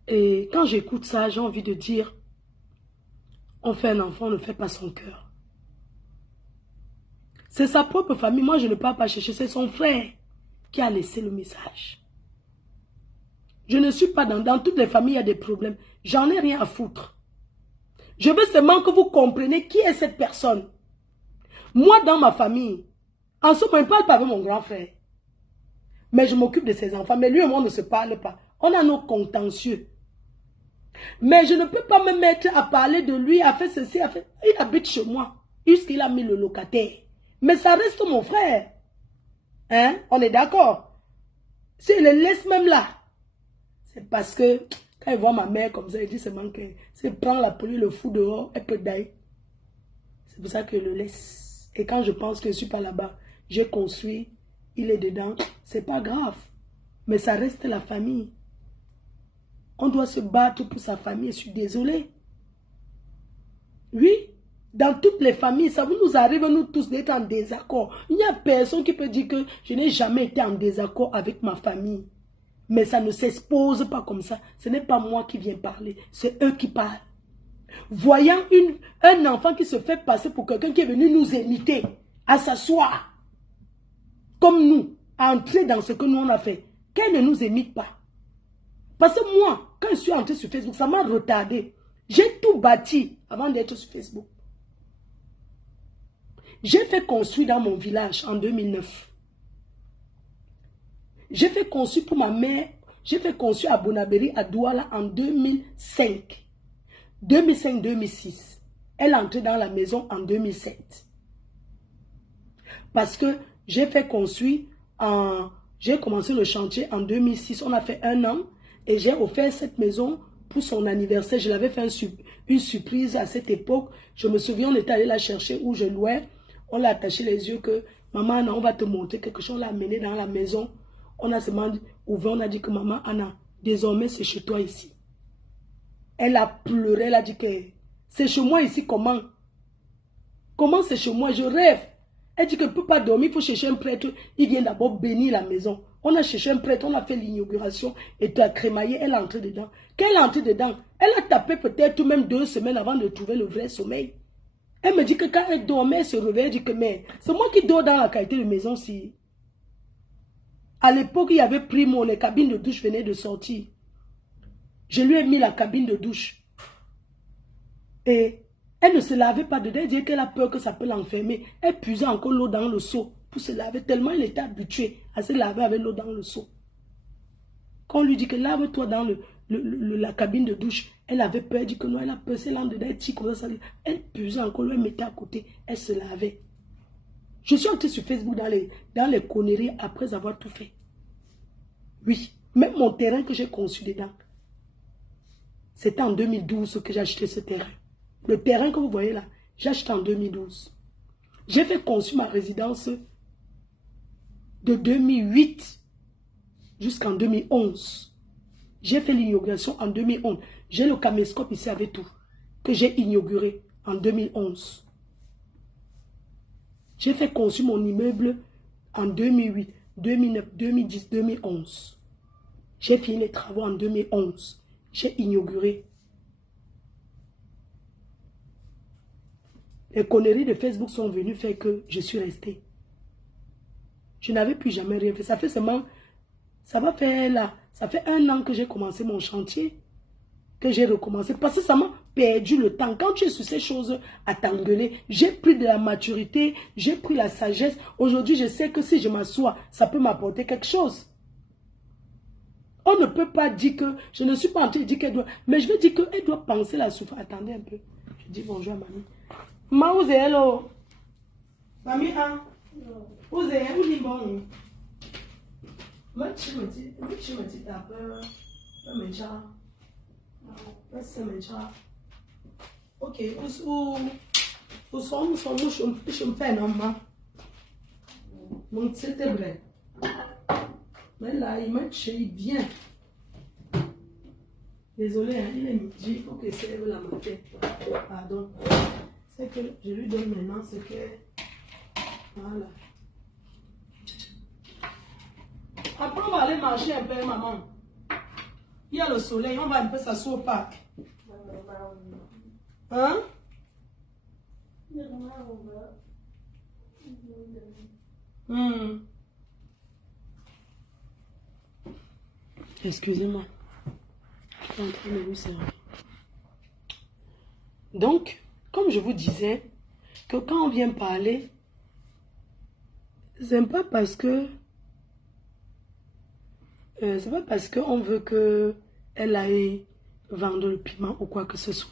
Et quand j'écoute ça, j'ai envie de dire, on fait un enfant, on ne fait pas son cœur. C'est sa propre famille, moi je ne peux pas chercher, c'est son frère qui a laissé le message. Je ne suis pas dans toutes les familles, il y a des problèmes. J'en ai rien à foutre. Je veux seulement que vous compreniez qui est cette personne. Moi, dans ma famille, en ce moment, je ne parle pas avec mon grand frère. Mais je m'occupe de ses enfants. Mais lui et moi, on ne se parle pas. On a nos contentieux. Mais je ne peux pas me mettre à parler de lui, à faire ceci, à faire... Il habite chez moi. Jusqu'il a mis le locataire. Mais ça reste mon frère. Hein? On est d'accord? S'il le laisse même là, c'est parce que quand il voit ma mère comme ça, il dit seulement que s'il prend la police, le fou dehors, elle peut d'ailleurs. C'est pour ça qu'il le laisse. Et quand je pense que je ne suis pas là-bas, j'ai construit, il est dedans, c'est pas grave. Mais ça reste la famille. On doit se battre pour sa famille, je suis désolée. Oui, dans toutes les familles, ça nous arrive, nous tous, d'être en désaccord. Il n'y a personne qui peut dire que je n'ai jamais été en désaccord avec ma famille. Mais ça ne s'expose pas comme ça. Ce n'est pas moi qui viens parler, c'est eux qui parlent. Voyant un enfant qui se fait passer pour quelqu'un qui est venu nous imiter, à s'asseoir, comme nous, à entrer dans ce que nous on a fait, qu'elle ne nous imite pas. Parce que moi, quand je suis entrée sur Facebook, ça m'a retardé. J'ai tout bâti avant d'être sur Facebook. J'ai fait construire dans mon village en 2009. J'ai fait construire pour ma mère, j'ai fait construire à Bonabéry, à Douala en 2005. 2005-2006. Elle est entrée dans la maison en 2007. Parce que j'ai fait construire, j'ai commencé le chantier en 2006. On a fait 1 an et j'ai offert cette maison pour son anniversaire. Je l'avais fait une surprise à cette époque. Je me souviens, on était allé la chercher où je louais. On l'a attaché les yeux que maman Anna, on va te montrer quelque chose. On l'a amené dans la maison. On a seulement ouvert, on a dit que maman Anna, désormais c'est chez toi ici. Elle a pleuré, elle a dit que c'est chez moi ici, comment? Comment c'est chez moi? Je rêve. Elle dit que ne peut pas dormir, il faut chercher un prêtre. Il vient d'abord bénir la maison On a cherché un prêtre, on a fait l'inauguration et tu as crémaillé, elle est entrée dedans. Qu'elle est entrée dedans, elle a tapé peut-être même 2 semaines avant de trouver le vrai sommeil. Elle me dit que quand elle dormait, elle se réveille, elle dit que mais c'est moi qui dors dans la qualité de maison si. À l'époque, il y avait Primo, les cabines de douche venaient de sortir. Je lui ai mis la cabine de douche. Et elle ne se lavait pas dedans, elle dit qu'elle a peur que ça peut l'enfermer. Elle puisait encore l'eau dans le seau pour se laver, tellement elle était habituée à se laver avec l'eau dans le seau. Quand on lui dit que lave-toi dans la cabine de douche, elle avait peur, elle dit que non, elle a peur, c'est là dedans, elle tire comme ça. Elle puisait encore l'eau, elle mettait à côté, elle se lavait. Je suis entrée sur Facebook dans les conneries après avoir tout fait. Oui, même mon terrain que j'ai conçu dedans. C'était en 2012 que j'ai acheté ce terrain. Le terrain que vous voyez là, j'ai acheté en 2012. J'ai fait construire ma résidence de 2008 jusqu'en 2011. J'ai fait l'inauguration en 2011. J'ai le caméscope ici avec tout, que j'ai inauguré en 2011. J'ai fait construire mon immeuble en 2008, 2009, 2010, 2011. J'ai fini les travaux en 2011. J'ai inauguré. Les conneries de Facebook sont venues faire que je suis restée. Je n'avais plus jamais rien fait. Ça fait seulement, ça fait 1 an que j'ai commencé mon chantier, que j'ai recommencé. Parce que ça m'a perdu le temps. Quand tu es sur ces choses à t'engueuler, j'ai pris de la maturité, j'ai pris la sagesse. Aujourd'hui, je sais que si je m'assois, ça peut m'apporter quelque chose. On ne peut pas dire que, je ne suis pas en train de dire qu'elle doit, mais je veux dire qu'elle doit penser la souffrance. Attendez un peu. Je dis bonjour à mamie. Maman, vous êtes hello. Mamie, hein? Vous êtes où les bons? Moi, tu me dis, t'as peur. Ok, où sont, je me fais un homme. Mon c'était vrai. Mais là, il m'a tué bien. Désolé, hein, il est midi, il faut que ça lève la matin. Pardon. C'est que je lui donne maintenant ce que... Voilà. Après, on va aller marcher un peu, maman. Il y a le soleil, on va un peu s'asseoir au parc. Hein? Excusez-moi. Je suis en train de vous servir. Donc, comme je vous disais, que quand on vient parler, c'est pas parce que qu'on veut qu'elle aille vendre le piment ou quoi que ce soit.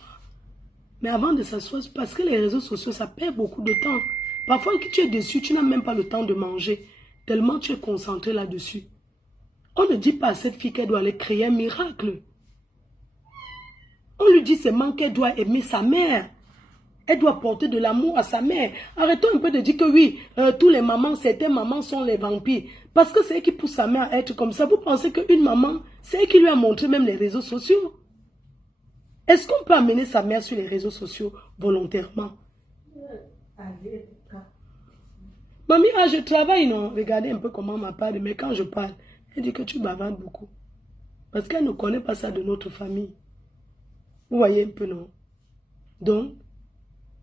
Mais avant de s'asseoir, parce que les réseaux sociaux, ça perd beaucoup de temps. Parfois, quand tu es dessus, tu n'as même pas le temps de manger, tellement tu es concentré là-dessus. On ne dit pas à cette fille qu'elle doit aller créer un miracle. On lui dit seulement qu'elle doit aimer sa mère. Elle doit porter de l'amour à sa mère. Arrêtons un peu de dire que oui, tous les mamans, certaines mamans sont les vampires. Parce que c'est elle qui pousse sa mère à être comme ça. Vous pensez qu'une maman, c'est elle qui lui a montré même les réseaux sociaux? Est-ce qu'on peut amener sa mère sur les réseaux sociaux volontairement? Mamie, je travaille, non? Regardez un peu comment ma parle, mais quand je parle, elle dit que tu bavardes beaucoup. Parce qu'elle ne connaît pas ça de notre famille. Vous voyez un peu, non? Donc,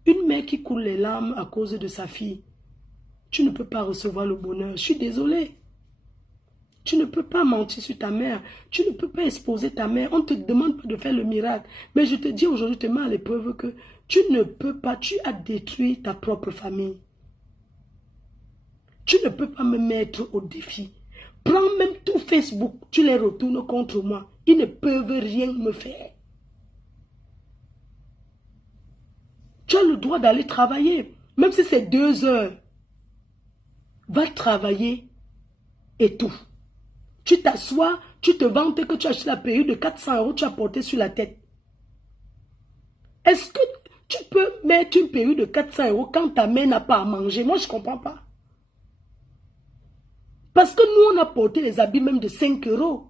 une mère qui coule les larmes à cause de sa fille, tu ne peux pas recevoir le bonheur. Je suis désolée. Tu ne peux pas mentir sur ta mère. Tu ne peux pas exposer ta mère. On ne te demande pas de faire le miracle. Mais je te dis aujourd'hui, je te mets à l'épreuve que tu ne peux pas, tu as détruit ta propre famille. Tu ne peux pas me mettre au défi. Prends même tout Facebook, tu les retournes contre moi. Ils ne peuvent rien me faire. Tu as le droit d'aller travailler, même si c'est 2 heures. Va travailler et tout. Tu t'assois, tu te vantes que tu as acheté la perruque de 400 €, tu as porté sur la tête. Est-ce que tu peux mettre une perruque de 400 € quand ta mère n'a pas à manger? Moi, je ne comprends pas. Parce que nous, on a porté les habits même de 5 €.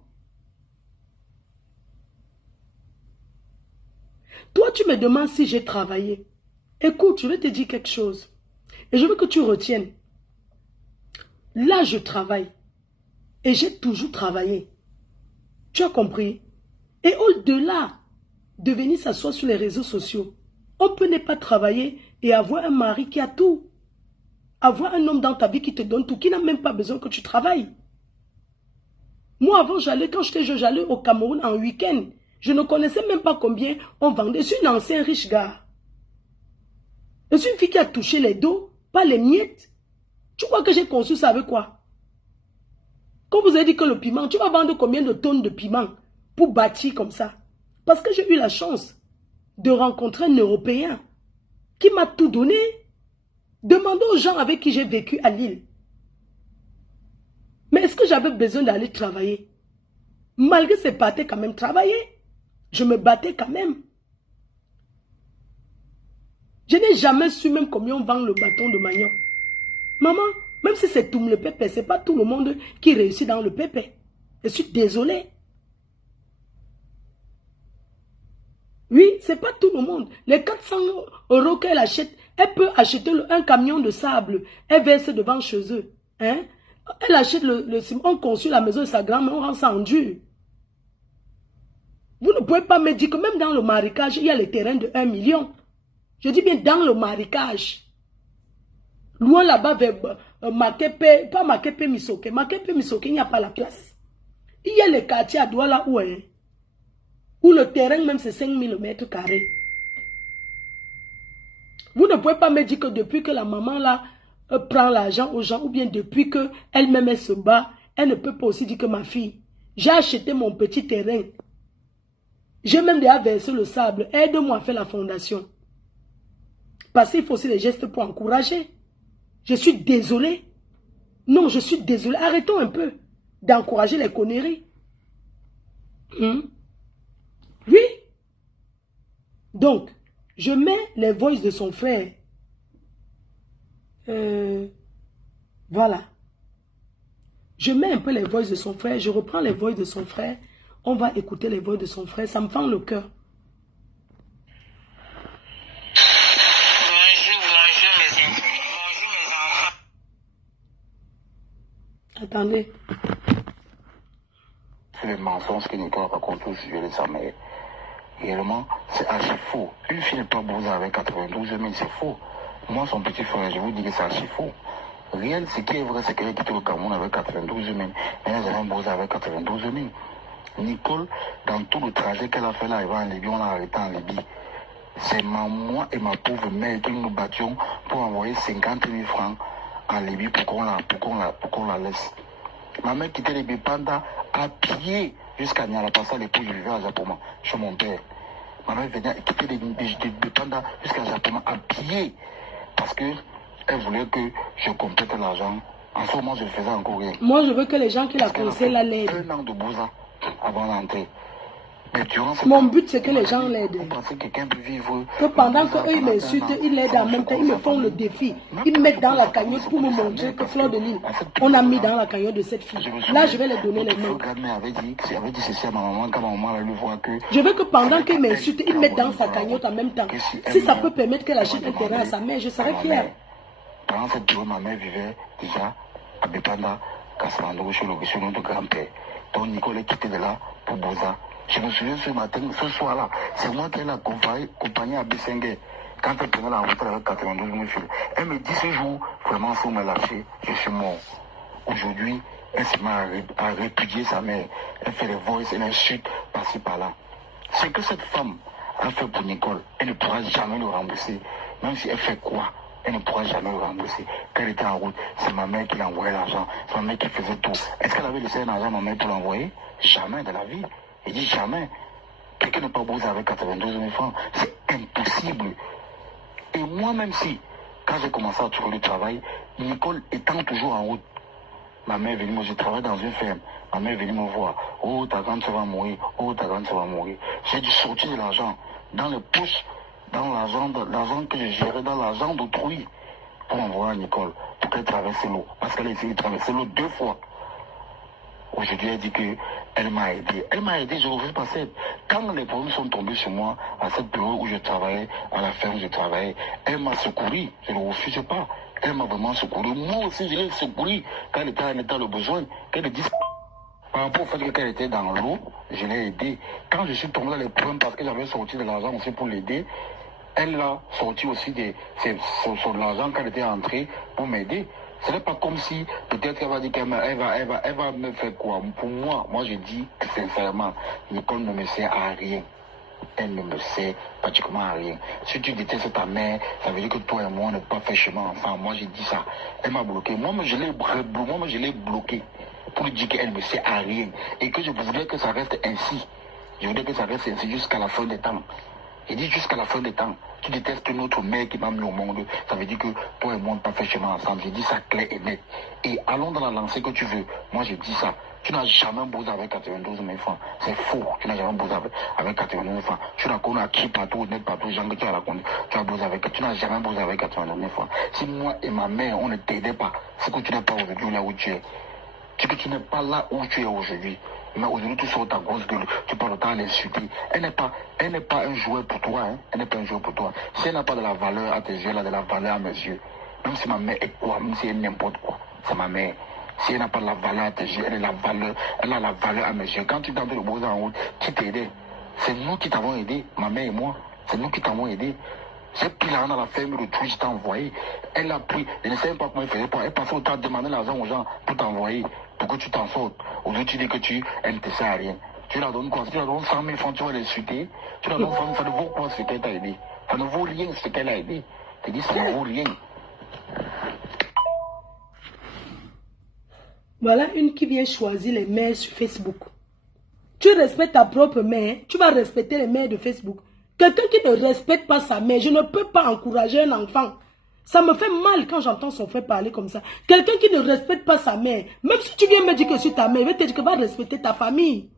Toi, tu me demandes si j'ai travaillé. Écoute, je vais te dire quelque chose. Et je veux que tu retiennes. Là, je travaille. Et j'ai toujours travaillé. Tu as compris? Et au-delà de venir s'asseoir sur les réseaux sociaux, on peut ne pas travailler et avoir un mari qui a tout. Avoir un homme dans ta vie qui te donne tout, qui n'a même pas besoin que tu travailles. Moi, avant, quand j'étais jeune, j'allais au Cameroun en week-end. Je ne connaissais même pas combien on vendait. Je suis une ancienne riche gars. Je suis une fille qui a touché les dos, pas les miettes. Tu crois que j'ai conçu ça avec quoi? Quand vous avez dit que le piment, tu vas vendre combien de tonnes de piment pour bâtir comme ça? Parce que j'ai eu la chance de rencontrer un Européen qui m'a tout donné. Demandez aux gens avec qui j'ai vécu à Lille. Mais est-ce que j'avais besoin d'aller travailler? Malgré ces parties, quand même travailler. Je me battais quand même. Je n'ai jamais su même combien on vend le bâton de manioc. Maman, même si c'est tout le pépé, ce n'est pas tout le monde qui réussit dans le pépé. Je suis désolée. Oui, ce n'est pas tout le monde. Les 400 € qu'elle achète, elle peut acheter un camion de sable. Elle verse devant chez eux. Hein? Elle achète le ciment. On construit la maison de sa grand-mère, on rend ça en dur. Vous ne pouvez pas me dire que même dans le marécage, il y a les terrains de 1 million. Je dis bien dans le marécage. Loin là-bas vers Makepe, pas Makepe Misoke. Makepe Misoke, il n'y a pas la place. Il y a les quartiers à Douala où le terrain même c'est 5000 mètres carrés. Vous ne pouvez pas me dire que depuis que la maman là prend l'argent aux gens, ou bien depuis qu'elle-même elle se bat, elle ne peut pas aussi dire que ma fille, j'ai acheté mon petit terrain. J'ai même déjà versé le sable. Aide-moi à faire la fondation. Parce qu'il faut aussi des gestes pour encourager. Je suis désolée. Non, je suis désolée. Arrêtons un peu d'encourager les conneries. Oui. Donc, je mets les voices de son frère. Voilà. Je mets un peu les voices de son frère. Je reprends les voices de son frère. On va écouter les voix de son frère. Ça me fend le cœur. Bonjour mes enfants. Attendez. C'est les mensonges que Nicole raconte au sujet de sa mère. Réellement, c'est archi faux. Une fille n'est pas bousée avec 92 000, c'est faux. Moi, son petit frère, je vous dis que c'est archi faux. Réel, ce qui est vrai, c'est qu'elle a quitté le Cameroun avec 92 000. Elle n'a jamais bousé avec 92 000. Nicole, dans tout le trajet qu'elle a fait là, en Libye, on l'a arrêté en Libye. C'est moi et ma pauvre mère qui nous battions pour envoyer 50 000 francs en Libye pour qu'on la laisse. Ma mère quittait les Bipanda à pied jusqu'à Nyalapassa, l'époque où je vivais à Japoma, chez mon père. Ma mère venait quitter les Bipanda jusqu'à Japoma à pied parce qu'elle voulait que je complète l'argent. En ce moment, je faisais encore rien. Moi, je veux que les gens qui la conseillent la l'aident. Un an de Bouza avant l'entrée. Mon but, c'est que les gens l'aident. Que pendant qu'eux, ils m'insultent, ils l'aident en même temps, ils me font le défi. Ils me mettent dans la cagnotte pour me montrer que Fleur de Lille, on a mis dans la cagnotte de cette fille. Là, je vais leur donner les mains. Je veux que pendant qu'ils m'insultent, ils mettent dans sa cagnotte en même temps. Si ça peut permettre qu'elle achète un terrain à sa mère, je serai fier. Pendant cette période, ma mère vivait déjà à Bepanda, Kassalando, chez notre grand-père. Donc Nicole est quittée de là pour Bouza. Je me souviens ce matin, ce soir-là, c'est moi qui ai accompagné à Bessengue. Quand elle prenait la route avec 92 000 fils. Elle me dit ce jour, vraiment, il faut me lâcher, je suis mort. Aujourd'hui, elle se met à répudier sa mère. Elle fait des voices, elle insulte par-ci par-là. Ce que cette femme a fait pour Nicole, elle ne pourra jamais le rembourser. Même si elle fait quoi, elle ne pourra jamais le rembourser. Quand elle était en route, c'est ma mère qui l'envoyait l'argent. C'est ma mère qui faisait tout. Est-ce qu'elle avait laissé un argent à ma mère pour l'envoyer? Jamais de la vie. Elle dit jamais. Quelqu'un n'est pas bousé avec 92 000 francs. C'est impossible. Et moi, même si, quand j'ai commencé à trouver le travail, Nicole étant toujours en route, ma mère est venue, moi je travaille dans une ferme. Ma mère est venue me voir. Oh, ta grande soeur va mourir. Oh, ta grande soeur va mourir. J'ai dû sortir de l'argent dans les poches, dans l'argent que je gérais, dans l'argent d'autrui, pour envoyer à Nicole, pour qu'elle traverse l'eau. Parce qu'elle a essayé de traverser l'eau 2 fois. Aujourd'hui, elle dit qu'elle m'a aidé. Elle m'a aidé, je ne refuse pas ça. Quand les problèmes sont tombés sur moi, à cette période où je travaillais, à la ferme où je travaillais, elle m'a secouru. Je ne refuse pas. Elle m'a vraiment secouru. Moi aussi, je l'ai secouru quand elle était en état de besoin. Qu'elle dise Par rapport au fait qu'elle était dans l'eau, je l'ai aidée. Quand je suis tombé dans les problèmes parce que j'avais sorti de l'argent aussi pour l'aider, elle a sorti aussi son argent quand elle était entrée pour m'aider. Ce n'est pas comme si peut-être qu'elle va dire qu'elle va me faire quoi. Pour moi, je dis que sincèrement, l'école ne me sert à rien. Elle ne me sert pratiquement à rien. Si tu détestes ta mère, ça veut dire que toi et moi, on n'est pas fait chemin ensemble. Moi, j'ai dit ça. Elle m'a bloqué. Moi, je l'ai bloqué pour lui dire qu'elle ne me sert à rien. Et que je voudrais que ça reste ainsi. Je voudrais que ça reste ainsi jusqu'à la fin des temps. Il dit jusqu'à la fin des temps. Tu détestes notre mère qui m'a mis au monde. Ça veut dire que toi et moi, on n'a pas fait chemin ensemble. J'ai dit ça clair et net. Et allons dans la lancée que tu veux. Moi, j'ai dit ça. Tu n'as jamais bossé avec 92 000 francs. C'est faux. Tu n'as jamais bossé avec 92 000 francs. Tu n'as connu à qui partout, net partout, gens que tu as raconté. Tu as bossé avec. Tu n'as jamais bossé avec 92 000 francs. Si moi et ma mère, on ne t'aidait pas, c'est que tu n'es pas aujourd'hui là où tu es. C'est que tu n'es pas là où tu es aujourd'hui. Mais aujourd'hui, tu sors ta grosse gueule, tu parles autant à l'insulter. Elle n'est pas un jouet pour toi, hein. Elle n'est pas un jouet pour toi. Si elle n'a pas de la valeur à tes yeux, elle a de la valeur à mes yeux. Même si ma mère est quoi, même si elle est n'importe quoi, c'est ma mère. Si elle n'a pas de la valeur à tes yeux, elle a la valeur à mes yeux. Quand tu t'en le beau en route, qui t'aidait? C'est nous qui t'avons aidé, ma mère et moi. C'est nous qui t'avons aidé. J'ai pris l'argent dans la ferme de Twitch, t'ai envoyé. Elle a pris, je ne sais même pas comment elle faisait pour. Elle passait au temps de demander l'argent aux gens pour t'envoyer, pour que tu t'en sortes. Aujourd'hui, tu dis que elle ne te sert à rien. Tu la donnes quoi? Si tu la donnes 100 000 francs, tu vas l'insulter. Tu la donnes 100 000, ça ne vaut quoi ce qu'elle t'a aidé? Ça ne vaut rien ce qu'elle a aidé. Tu dis, ça ne vaut rien. Voilà une qui vient choisir les mères sur Facebook. Tu respectes ta propre mère, tu vas respecter les mères de Facebook. Quelqu'un qui ne respecte pas sa mère, je ne peux pas encourager un enfant. Ça me fait mal quand j'entends son frère parler comme ça. Quelqu'un qui ne respecte pas sa mère, même si tu viens me dire que c'est ta mère, il va te dire que va respecter ta famille.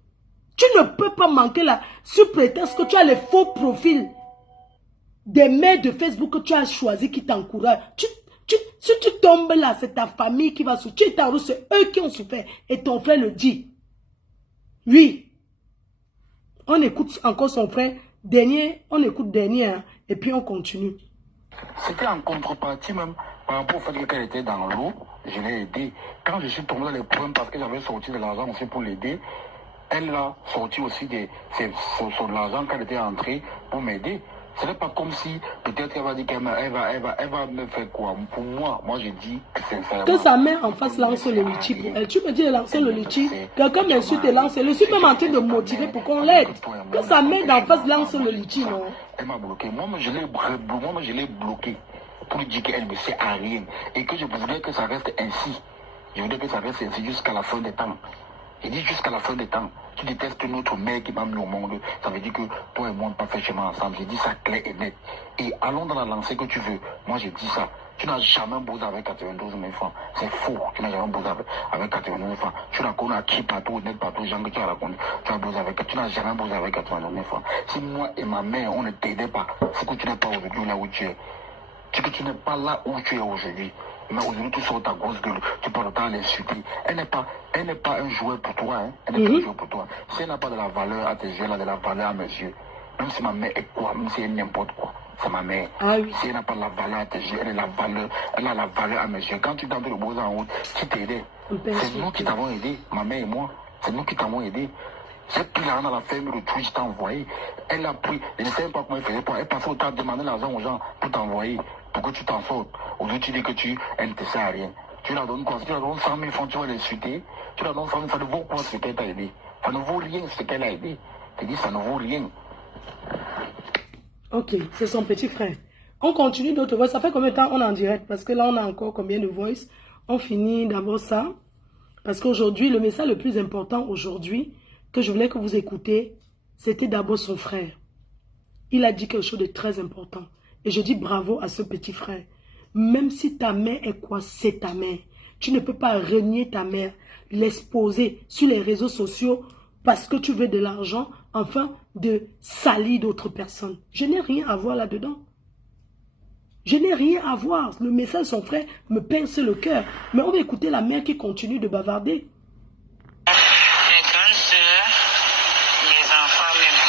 Tu ne peux pas manquer là, sous prétexte que tu as les faux profils des mères de Facebook que tu as choisi qui t'encouragent. Si tu tombes là, c'est ta famille qui va souffrir. C'est eux qui ont souffert. Et ton frère le dit. Oui. On écoute encore son frère. On écoute dernier. Hein, et puis on continue. C'était en contrepartie même par rapport au fait qu'elle était dans l'eau. Je l'ai aidée. Quand je suis tombé dans les problèmes parce que j'avais sorti de l'argent aussi pour l'aider, elle a sorti aussi son argent quand elle était entrée pour m'aider. Ce n'est pas comme si peut-être qu'elle va dire qu'elle va me faire quoi. Pour moi, je dis que sincèrement. Que sa mère en face lance le litchi pour elle. Tu me dis de lancer le litchi. Quelqu'un m'insulte et lance. Je suis même en train de motiver pour qu'on l'aide. Que sa mère d'en face lance le litchi, non? Elle m'a bloqué. Moi, je l'ai bloqué pour lui dire qu'elle ne sert à rien. Et que je voudrais que ça reste ainsi. Je voudrais que ça reste ainsi jusqu'à la fin des temps. Il dit jusqu'à la fin des temps, tu détestes notre mère qui m'a mis au monde. Ça veut dire que toi et moi, on n'a pas fait chemin ensemble. J'ai dit ça clair et net. Et allons dans la lancée que tu veux. Moi, j'ai dit ça. Tu n'as jamais bossé avec 92 000 francs. C'est faux. Tu n'as jamais bossé avec 92 000 francs. Tu n'as connu à qui partout, net partout, gens que tu as raconté. Tu n'as jamais bossé avec 92 000 francs. Si moi et ma mère, on ne t'aidait pas, c'est que tu n'es pas aujourd'hui là où tu es. C'est que tu n'es pas là où tu es aujourd'hui. Mais aujourd'hui, tu sors ta grosse gueule, tu parles autant à l'insulter. Elle n'est pas un jouet pour toi, hein. Elle n'est pas un jouet pour toi. Si elle n'a pas de la valeur à tes yeux, elle a de la valeur à mes yeux. Même si ma mère est quoi, même si elle est n'importe quoi, c'est ma mère. Ah oui. Si elle n'a pas de la valeur à tes yeux, elle a la valeur à mes yeux. Quand tu tentes le beau en route, qui t'aidait? C'est nous qui t'avons aidé, ma mère et moi. C'est nous qui t'avons aidé. J'ai pris l'argent dans la ferme de Twitch, t'ai envoyé. Elle a pris, je ne sais même pas comment elle faisait pour. Elle passait au temps de demander l'argent aux gens pour t'envoyer, pour que tu t'en sortes. Aujourd'hui, tu dis que elle ne te sert à rien. Tu la donnes quoi? Si tu la donnes 100 000 francs, tu vas l'insulter. Tu la donnes 100 000, ça ne vaut quoi ce qu'elle t'a aidé? Ça ne vaut rien ce qu'elle a aidé. Tu dis, ça ne vaut rien. Ok, c'est son petit frère. On continue d'autres voix. Ça fait combien de temps on est en direct? Parce que là, on a encore combien de voices? On finit d'abord ça. Parce qu'aujourd'hui, le message le plus important aujourd'hui, que je voulais que vous écoutez, c'était d'abord son frère. Il a dit quelque chose de très important. Et je dis bravo à ce petit frère. Même si ta mère est quoi, c'est ta mère. Tu ne peux pas renier ta mère, l'exposer sur les réseaux sociaux parce que tu veux de l'argent, enfin de salir d'autres personnes. Je n'ai rien à voir là-dedans. Je n'ai rien à voir. Le message de son frère me pince le cœur. Mais on va écouter la mère qui continue de bavarder. Mes grandes sœurs, mes enfants même,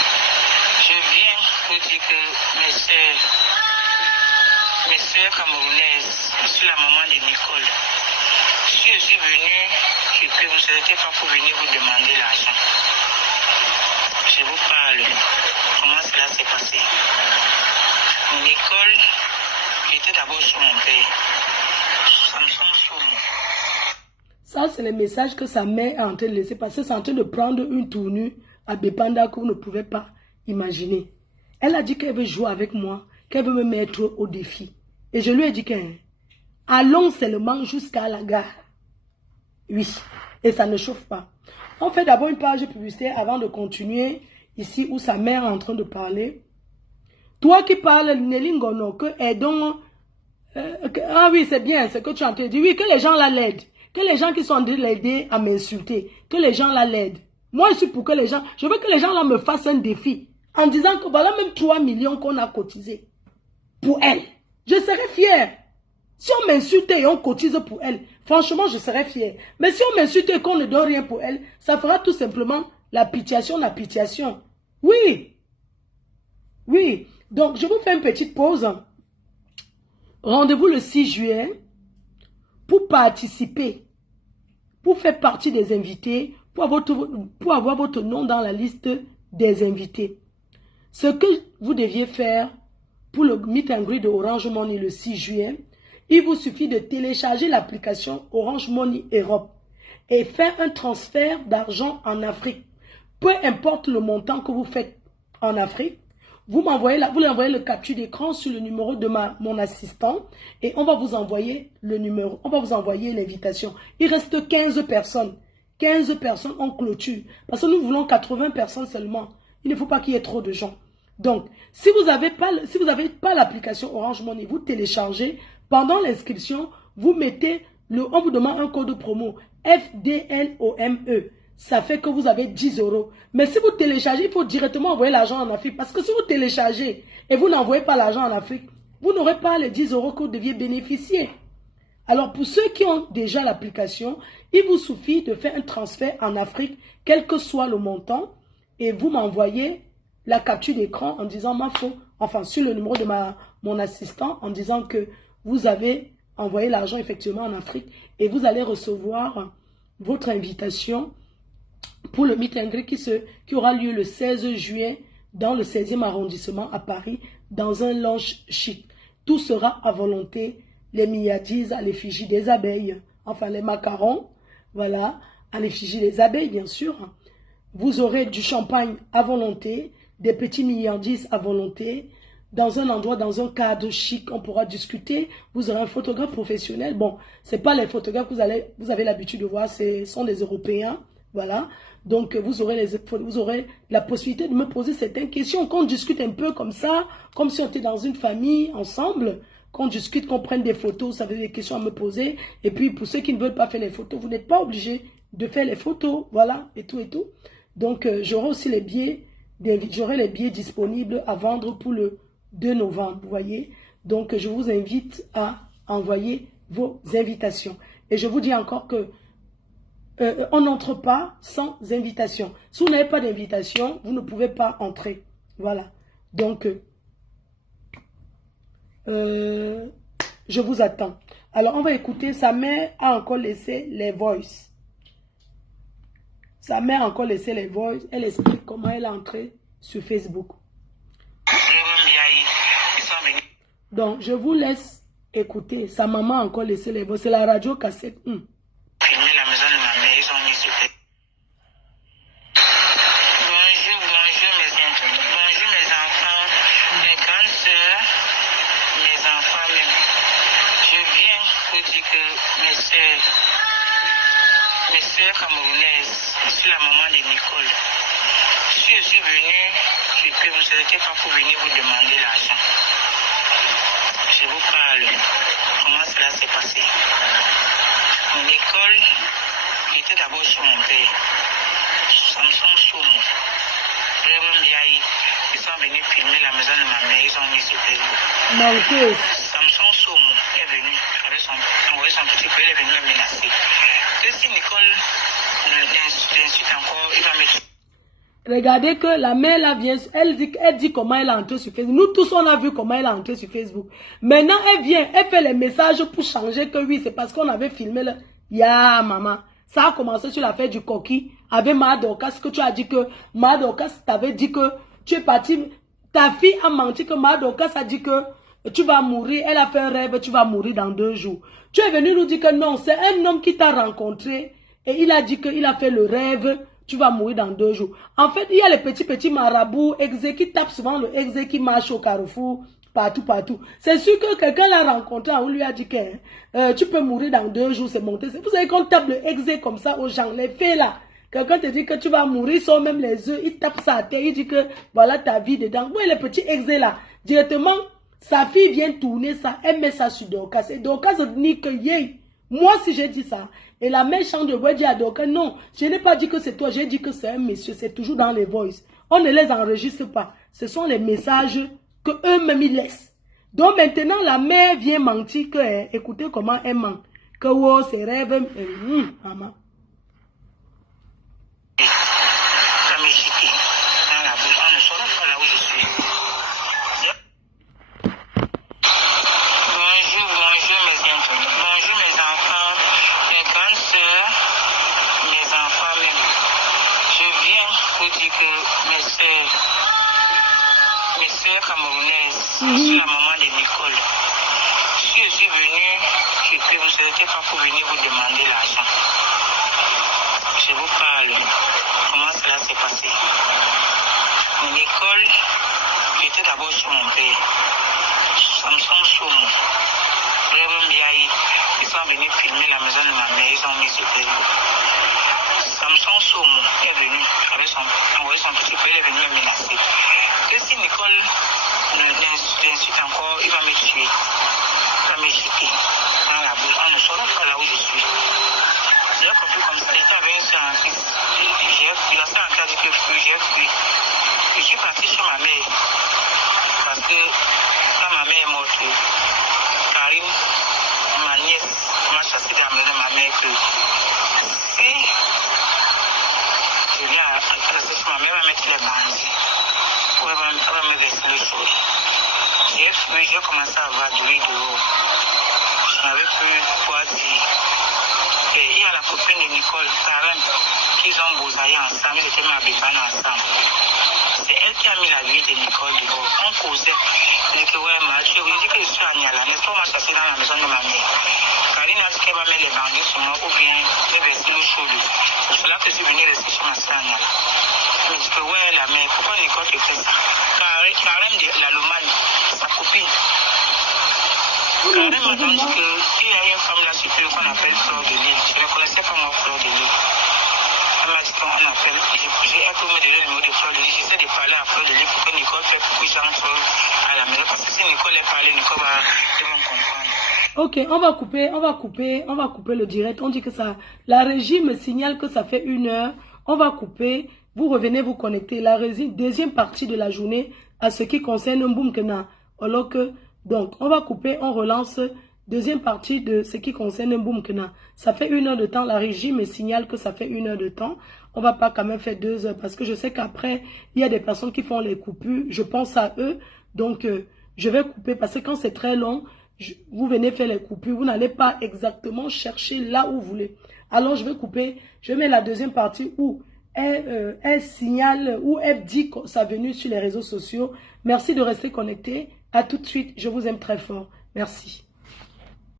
je viens vous dire que mes sœurs camerounaises, je suis la maman de Nicole. Je Si je suis venu, c'est que vous n'étiez pas pour venir vous demander l'argent. Je vous parle. Comment cela s'est passé? Nicole était d'abord sur mon père. Samson Soumou. Ça, c'est le message que sa mère est en train de laisser passer. C'est en train de prendre une tournure à Bepanda que vous ne pouvez pas imaginer. Elle a dit qu'elle veut jouer avec moi, qu'elle veut me mettre au défi. Et je lui ai dit allons seulement jusqu'à la gare. Oui, et ça ne chauffe pas. On fait d'abord une page publicitaire avant de continuer ici où sa mère est en train de parler. Toi qui parles, Nelingono, ah oui, c'est bien, c'est que tu es en train de dire. Oui, que les gens là l'aident. Que les gens qui sont en train de l'aider à m'insulter, que les gens là l'aident. Moi, je suis pour que les gens, je veux que les gens là me fassent un défi. En disant que voilà même 3 millions qu'on a cotisé pour elle. Je serais fière. Si on m'insulte et on cotise pour elle, franchement, je serais fière. Mais si on m'insulte et qu'on ne donne rien pour elle, ça fera tout simplement la pitiation. Oui. Oui. Donc, je vous fais une petite pause. Rendez-vous le 6 juillet pour participer, pour faire partie des invités, pour avoir votre nom dans la liste des invités. Ce que vous deviez faire pour le meet and greet de Orange Money le 6 juillet, il vous suffit de télécharger l'application Orange Money Europe et faire un transfert d'argent en Afrique. Peu importe le montant que vous faites en Afrique, vous m'envoyez le capture d'écran sur le numéro de mon assistant et on va vous envoyer le numéro, on va vous envoyer l'invitation. Il reste 15 personnes. 15 personnes en clôture. Parce que nous voulons 80 personnes seulement. Il ne faut pas qu'il y ait trop de gens. Donc, si vous n'avez pas l'application Orange Money, vous téléchargez. Pendant l'inscription, vous mettez on vous demande un code promo FDLOME. Ça fait que vous avez 10 €. Mais si vous téléchargez, il faut directement envoyer l'argent en Afrique. Parce que si vous téléchargez et vous n'envoyez pas l'argent en Afrique, vous n'aurez pas les 10 € que vous deviez bénéficier. Alors, pour ceux qui ont déjà l'application, il vous suffit de faire un transfert en Afrique, quel que soit le montant, et vous m'envoyez la capture d'écran en disant sur le numéro de mon assistant, en disant que vous avez envoyé l'argent effectivement en Afrique, et vous allez recevoir votre invitation pour le meet and greet qui aura lieu le 16 juillet dans le 16e arrondissement à Paris, dans un lounge chic. Tout sera à volonté. Les millardises à l'effigie des abeilles, enfin les macarons, voilà, à l'effigie des abeilles bien sûr. Vous aurez du champagne à volonté, des petits millardises à volonté, dans un endroit, dans un cadre chic, on pourra discuter. Vous aurez un photographe professionnel. Bon, c'est pas les photographes que vous avez l'habitude de voir, ce sont des Européens, voilà. Donc vous aurez la possibilité de me poser certaines questions, qu'on discute un peu comme ça, comme si on était dans une famille ensemble. Qu'on discute, qu'on prenne des photos, ça veut dire des questions à me poser. Et puis, pour ceux qui ne veulent pas faire les photos, vous n'êtes pas obligé de faire les photos, voilà, et tout. Donc, j'aurai aussi les billets disponibles à vendre pour le 2 novembre, vous voyez. Donc, je vous invite à envoyer vos invitations. Et je vous dis encore que on n'entre pas sans invitation. Si vous n'avez pas d'invitation, vous ne pouvez pas entrer. Voilà. Donc, je vous attends. Alors, on va écouter. Sa mère a encore laissé les voices. Sa mère a encore laissé les voices. Elle explique comment elle est entrée sur Facebook. Donc, je vous laisse écouter. Sa maman a encore laissé les voices. C'est la radio cassette. Mes sœurs camerounaises, je suis la maman de Nicole. Si je suis venue, c'est que vous n'étiez pas pour venir vous demander l'argent. Je vous parle. Comment cela s'est passé? Nicole était d'abord sur mon père. Samson Soumou. Ils sont venus filmer la maison de ma mère, ils ont mis sur Facebook. Samson Soumou est venu avec envoyé son petit peu, il est venu me menacer. Que si Nicole l'insulte encore, il va me... Regardez que la mère là vient, elle dit comment elle est entrée sur Facebook. Nous tous on a vu comment elle est entrée sur Facebook. Maintenant elle vient, elle fait les messages pour changer que oui, c'est parce qu'on avait filmé Ya, maman. Ça a commencé sur l'affaire du coquille avec Madokas, que tu as dit que Madokas t'avait dit que tu es parti. Ta fille a menti que Madokas a dit que tu vas mourir. Elle a fait un rêve, tu vas mourir dans 2 jours. Tu es venu nous dire que non, c'est un homme qui t'a rencontré et il a dit qu'il a fait le rêve, tu vas mourir dans 2 jours. En fait, il y a les petits marabouts, exé qui tapent souvent le exé qui marche au carrefour. Partout. C'est sûr que quelqu'un l'a rencontré, on lui a dit que tu peux mourir dans 2 jours, c'est monté. Vous savez qu'on tape le exé comme ça aux gens, les faits là. Quelqu'un te dit que tu vas mourir, ils sont même les œufs, il tape ça à terre, il dit que voilà ta vie dedans. Oui, les petits exé là, directement, sa fille vient tourner ça, elle met ça sur Dorcas. Et Dorcas dit que yé, moi si j'ai dit ça, et la méchante de Wedji à Dorcas, non, je n'ai pas dit que c'est toi, j'ai dit que c'est un monsieur, c'est toujours dans les voices. On ne les enregistre pas, ce sont les messages que eux-mêmes ils laissent. Donc maintenant, la mère vient mentir que, écoutez comment elle ment. Que wow, ses rêves, maman. Ça m'est chiqué dans la bouche. On ne saura pas là où je suis. Bonjour mes internautes. Bonjour mes enfants, mes grandes sœurs, mes enfants même. Je viens vous dire que mes sœurs camerounaises, je suis la maman de Nicole. Si je suis venue, vous ne n'étiez pas pour venir vous demander l'argent. Je vous parle. Comment cela s'est passé? Nicole était d'abord sur mon père. Samson Soumou. Ils sont venus filmer la maison de ma mère. Ils ont mis sur Facebook. Samson Soumou est venu avec envoyé son petit père. Il est venu me menacer. Et si Nicole l'insulte encore, il va me tuer. Il va me jeter dans la bouche. On ne saura pas là où je suis. J'ai compris comme ça. J'avais un seul fils. Il a ça en cas de que j'ai fui. Je suis parti sur ma mère. Parce que quand ma mère est morte, Karine, ma nièce, m'a chassé de la maison de ma mère que si je viens à rester sur ma mère, elle va mettre les bandits. Elle va me verser le chaud. J'ai commencé à avoir du riz dehors. Je n'avais plus quoi dire. Et il y a la copine de Nicole, Karen, qu'ils ont bousaillé ensemble, ils étaient mis à Bébana ensemble. C'est elle qui a mis la vie de Nicole dehors. On causait. Je dis que ouais, je vous dis que je suis à Niala, mais faut m'a chassé dans la maison de ma mère. Karine a dit qu'elle va mettre les bandits sur moi ou bien me verser le chaud. C'est pour cela que je suis venu rester sur ma soeur à Niala. Je me dis que ouais, la mère, pourquoi Nicole te fait ça? Karen de la Lomane, sa copine. Karen m'a dit qu'il y a une femme là sur Twitter qu'on appelle Fleur de Lille. Je ne connaissais pas moi Fleur de Lille. Elle m'a dit qu'on appelle. J'ai un peu me donné le numéro de Fleur de Lille. J'essaie de parler à Fleur de Lille pour que Nicole fasse plus que j'entre à la maison. Parce que si Nicole est parlé, Nicole va comprendre. Ok, on va couper le direct. On dit que ça, la régie me signale que ça fait 1 heure. On va couper. Vous revenez vous connecter. La régie, deuxième partie de la journée à ce qui concerne Mboumkena. Alors que, donc, on va couper, on relance. Deuxième partie de ce qui concerne Mboumkena. Ça fait 1 heure de temps. La régie me signale que ça fait 1 heure de temps. On va pas quand même faire 2 heures parce que je sais qu'après, il y a des personnes qui font les coupures. Je pense à eux. Donc, je vais couper parce que quand c'est très long, vous venez faire les coupures. Vous n'allez pas exactement chercher là où vous voulez. Alors, je vais couper. Je mets la deuxième partie où elle signale, où elle dit sa venue sur les réseaux sociaux. Merci de rester connecté. À tout de suite. Je vous aime très fort. Merci.